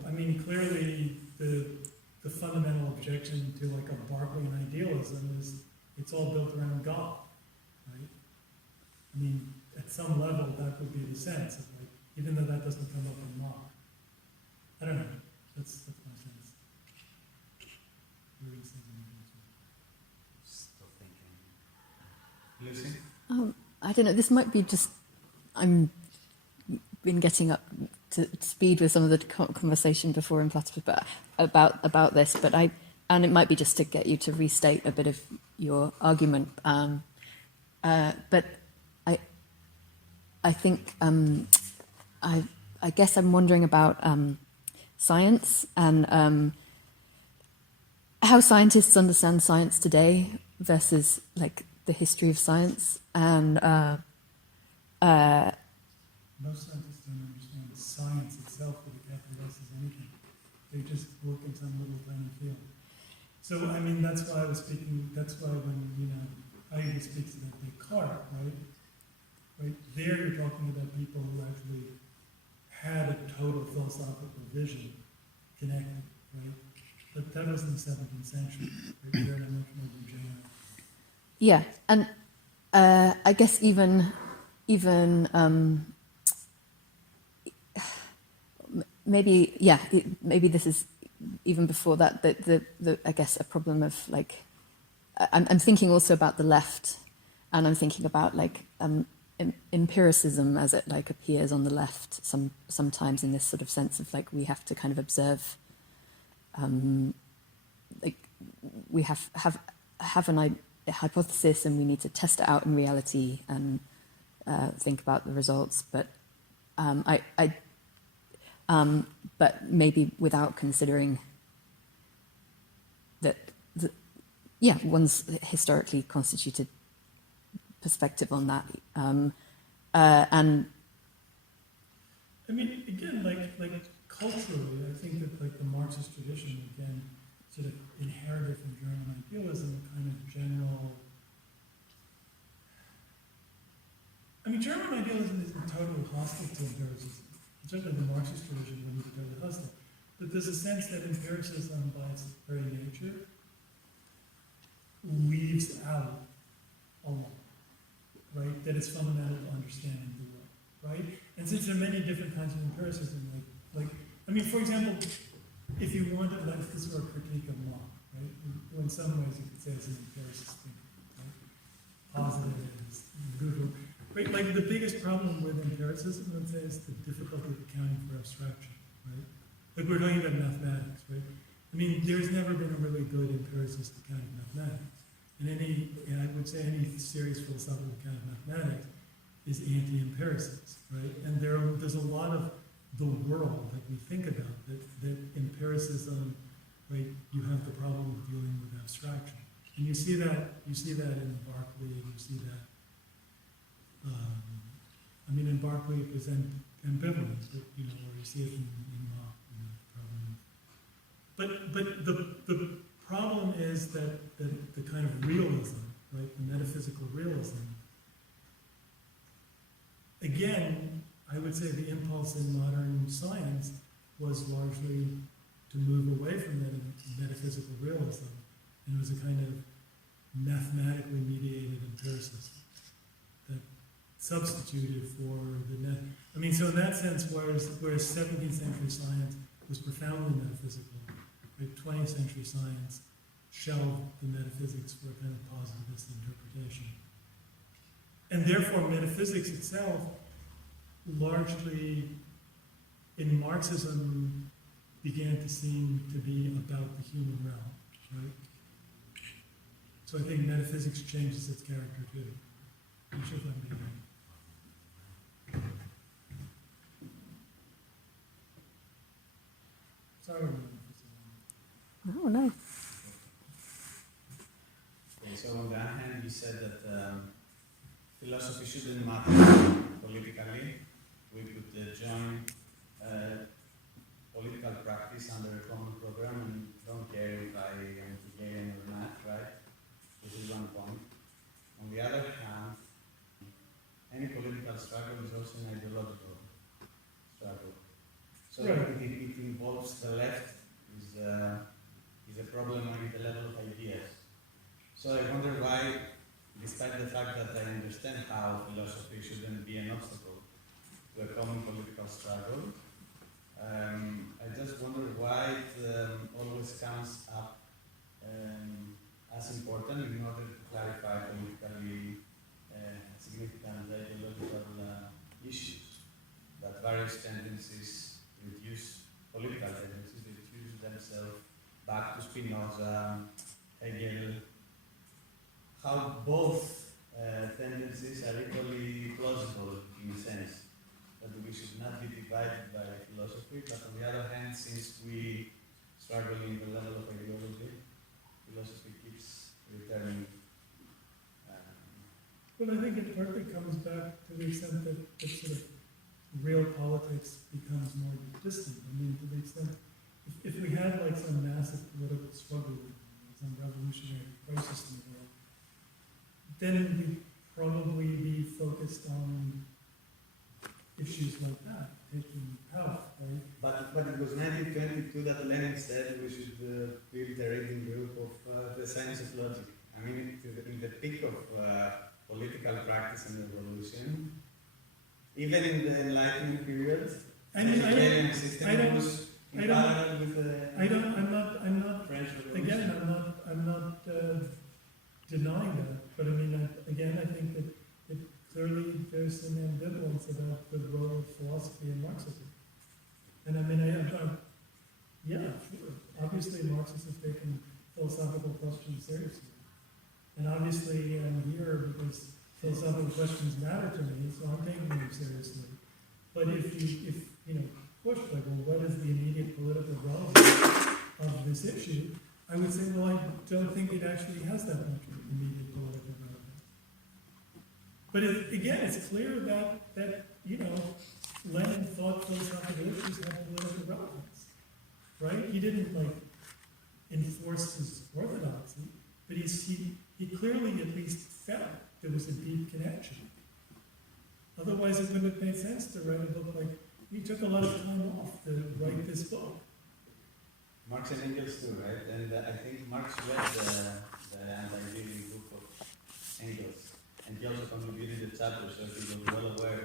I mean, clearly the fundamental objection to like a Berkeley idealism is it's all built around God, right? I mean, at some level, that would be the sense of like, even though that doesn't come up in Marx. I don't know. That's my sense. Still thinking. Lucy? I don't know. This might be just I'm been getting up to speed with some of the conversation before in Platypus, but about this. But and it might be just to get you to restate a bit of your argument. But I think I guess I'm wondering about science and how scientists understand science today versus like the history of science, and most scientists don't understand science itself with a capital S as anything. They just work in some little tiny field. So I mean, that's why I was speaking. That's why when Heidegger speaks about Descartes, right? There you're talking about people who actually had a total philosophical vision connected, right? But that was in the 17th century. Right? Very much more degenerate. yeah, and I guess even maybe this is even before that. The I guess a problem of like I'm thinking also about the left, and I'm thinking about like empiricism as it like appears on the left sometimes in this sort of sense of like we have to kind of observe, like we have a hypothesis and we need to test it out in reality and think about the results, but but maybe without considering that one's historically constituted perspective on that, and I mean, again, like culturally, I think that like the Marxist tradition again sort of inherited from German idealism a kind of general. I mean, German idealism isn't totally hostile to empiricism. Certainly, the Marxist tradition wouldn't be totally hostile, but there's a sense that empiricism, by its very nature, leaves out a lot. Right, that is fundamental to understanding the world, right? And since there are many different kinds of empiricism, like I mean, for example, if you wanted like this were a critique of law, right? In some ways, you could say it's an empiricist thing, right? Positive is good. Right, like the biggest problem with empiricism, I would say, is the difficulty of accounting for abstraction, right? Like we're talking about mathematics, right? I mean, there's never been a really good empiricist account of mathematics. And I would say any serious philosophical account of mathematics is anti-empiricist, right? And there's a lot of the world that we think about that empiricism, right? You have the problem of dealing with abstraction, and you see that in Berkeley, and you see that. In Berkeley it was ambivalence, but where you see it in Mach, probably. But the problem is that the kind of realism, right, the metaphysical realism. Again, I would say the impulse in modern science was largely to move away from that metaphysical realism, and it was a kind of mathematically mediated empiricism that substituted for the net. So in that sense, whereas 17th century science was profoundly metaphysical, right, 20th century science shelved the metaphysics for a kind of positivist interpretation. And therefore, metaphysics itself, largely in Marxism, began to seem to be about the human realm, right? So I think metaphysics changes its character too. You should let me know. Sorry. No. Okay, so on the other hand, you said that philosophy shouldn't matter politically. We could join political practice under a common program and don't care if I am Hegelian or not, right? This is one point. On the other hand, any political struggle is also an ideological struggle. So right. if it involves the left, is a problem at the level of ideas. So I wonder why, despite the fact that I understand how philosophy shouldn't be an obstacle to a common political struggle, I just wonder why it always comes up as important in order to clarify politically significant ideological issues, that various tendencies reduce political tendencies, reduce themselves back to Spinoza, Hegel, how both tendencies are equally plausible in a sense, that we should not be divided by philosophy, but on the other hand, since we struggle in the level of ideology, philosophy keeps returning. Well, I think it partly comes back to the extent that sort of real politics becomes more distant. To the extent, if we had like some massive political struggle, some revolutionary crisis in the world, then we'd probably be focused on issues like that, taking power, right? But it was 1922 that Lenin said we should build a reading group of the science of logic. In the peak of political practice and revolution, even in the Enlightenment period, I'm not denying that, but I think that clearly there's an ambivalence about the role of philosophy in Marxism. And yeah, sure. Obviously Marxists have taken philosophical questions seriously. And obviously I'm here because philosophical questions matter to me, so I'm taking them seriously. But if push, like, well, what is the immediate political relevance of this issue? I would say, well, I don't think it actually has that much immediate political relevance. But it's clear that Lenin thought philosophical issues had political relevance, right? He didn't enforce his orthodoxy, but he clearly at least felt there was a deep connection. Otherwise, it wouldn't have made sense to write a book like. He took a lot of time off to write this book. Marx and Engels too, right? And I think Marx read the anti-Lenin book of Engels, and he also contributed the chapter, so he was well aware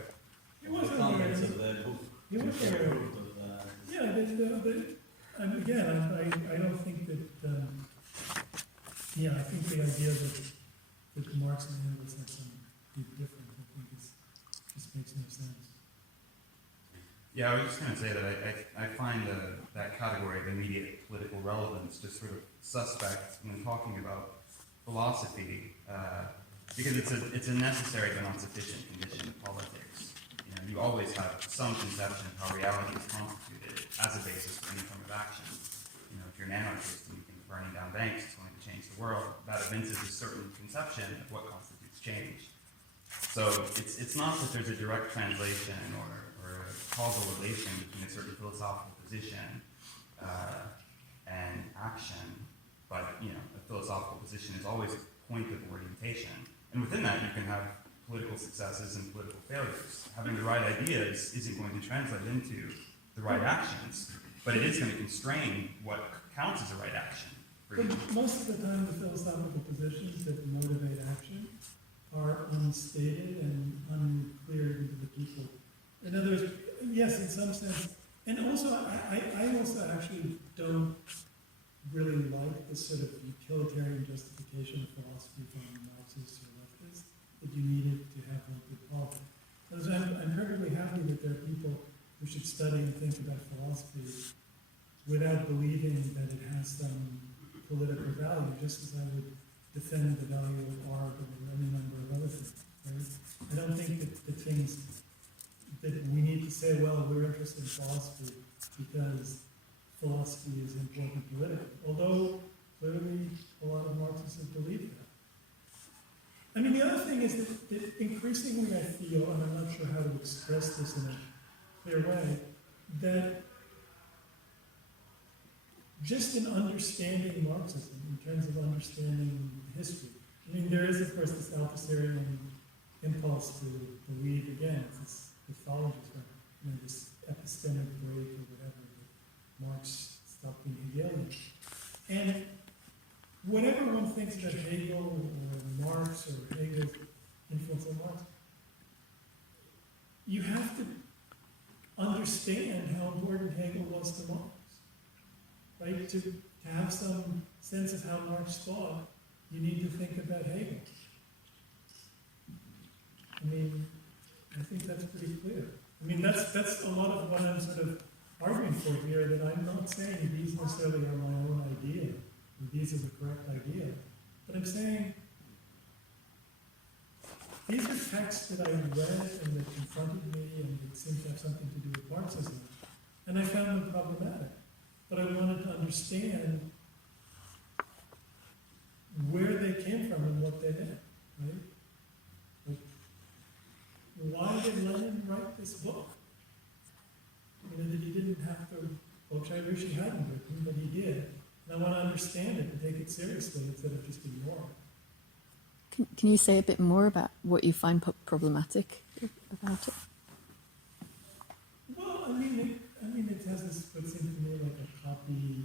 of the contents of the book. He was aware. Yeah, and again, I don't think that. I think the idea that Marx and Engels had some deep difference, I think is makes no sense. Yeah, I was just going to say that I find that category of immediate political relevance just sort of suspect when talking about philosophy, because it's a necessary but not sufficient condition of politics. You know, you always have some conception of how reality is constituted as a basis for any form of action. You know, if you're an anarchist and you think burning down banks is going to change the world, that evinces a certain conception of what constitutes change. So it's not that there's a direct translation or a causal relation between a certain philosophical position and action, but you know, a philosophical position is always a point of orientation, and within that you can have political successes and political failures. Having the right ideas isn't going to translate into the right actions, but it is going to constrain what counts as a right action. But most of the time, the philosophical positions that motivate action are unstated and unclear to the people. In other words, yes, in some sense, and also I also actually don't really like the sort of utilitarian justification of philosophy from Marxists or leftists that you needed to have one good politics. Because I'm perfectly happy that there are people who should study and think about philosophy without believing that it has some political value, just as I would defend the value of art or any number of other things. Right? I don't think that the things that we need to say, well, we're interested in philosophy because philosophy is important politically, although clearly a lot of Marxists believe that. I mean, the other thing is that increasingly I feel, and I'm not sure how to express this in a clear way, that just in understanding Marxism, in terms of understanding history, I mean, there is, of course, this Althuserian impulse to believe, again, it's this mythologist, you know, this epistemic break or whatever, that Marx stopped being Hegelian. And whatever one thinks about Hegel or Marx or Hegel's influence on Marx, you have to understand how important Hegel was to Marx. Right? To have some sense of how Marx thought, you need to think about Hegel. I mean, I think that's pretty clear. I mean, that's a lot of what I'm sort of arguing for here, that I'm not saying these necessarily are my own idea, or these are the correct idea, but I'm saying these are texts that I read and that confronted me and that seemed to have something to do with Marxism, and I found them problematic. But I wanted to understand where they came from and what they meant, right? Like, why did Lenin write this book? You know, that he didn't have to, which I wish he hadn't written, but he did. And I want to understand it and take it seriously instead of just ignore it. Can you say a bit more about what you find problematic about it? Well, I mean, it has this, what seems to me like a copy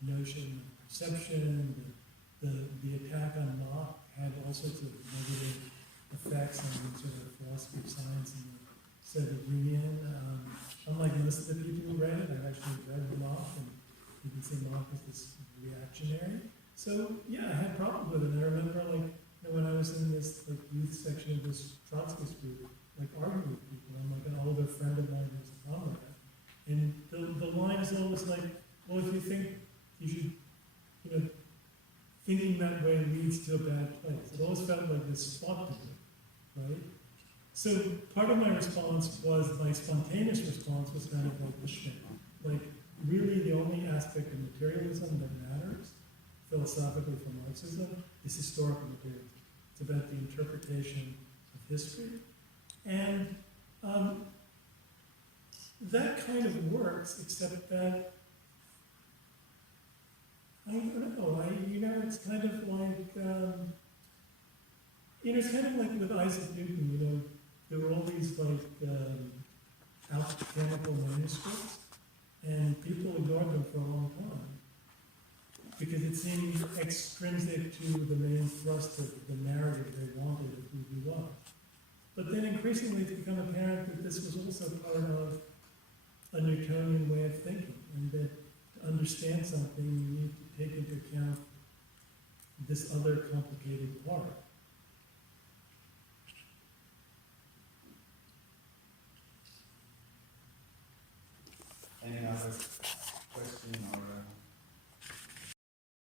notion of perception. The attack on Mach had all sorts of negative effects on the sort of philosophy of science in the Soviet Union. Unlike most of the people who read it, I've actually read Mach, and you can see Mach as this reactionary. So yeah, I had problems with it. And I remember, like, you know, when I was in this like youth section of this Trotskyist group, like arguing with people. I'm like an older friend of mine who's a comrade. And the line is always like, well, if you think you should, you know, thinking that way leads to a bad place. It always felt like this spot to me, right? So part of my response was, my spontaneous response was kind of like the shit. Like, really the only aspect of materialism that matters, philosophically for Marxism, is historical materialism. It's about the interpretation of history. And that kind of works, except that, I don't know, you know, it's kind of like, you know, it's kind of like with Isaac Newton, you know, there were all these like alchemical manuscripts, and people ignored them for a long time because it seemed extrinsic to the main thrust of the narrative they wanted of who he was. But then increasingly it's become apparent that this was also part of a Newtonian way of thinking, and that to understand something you need to take into account this other complicated part.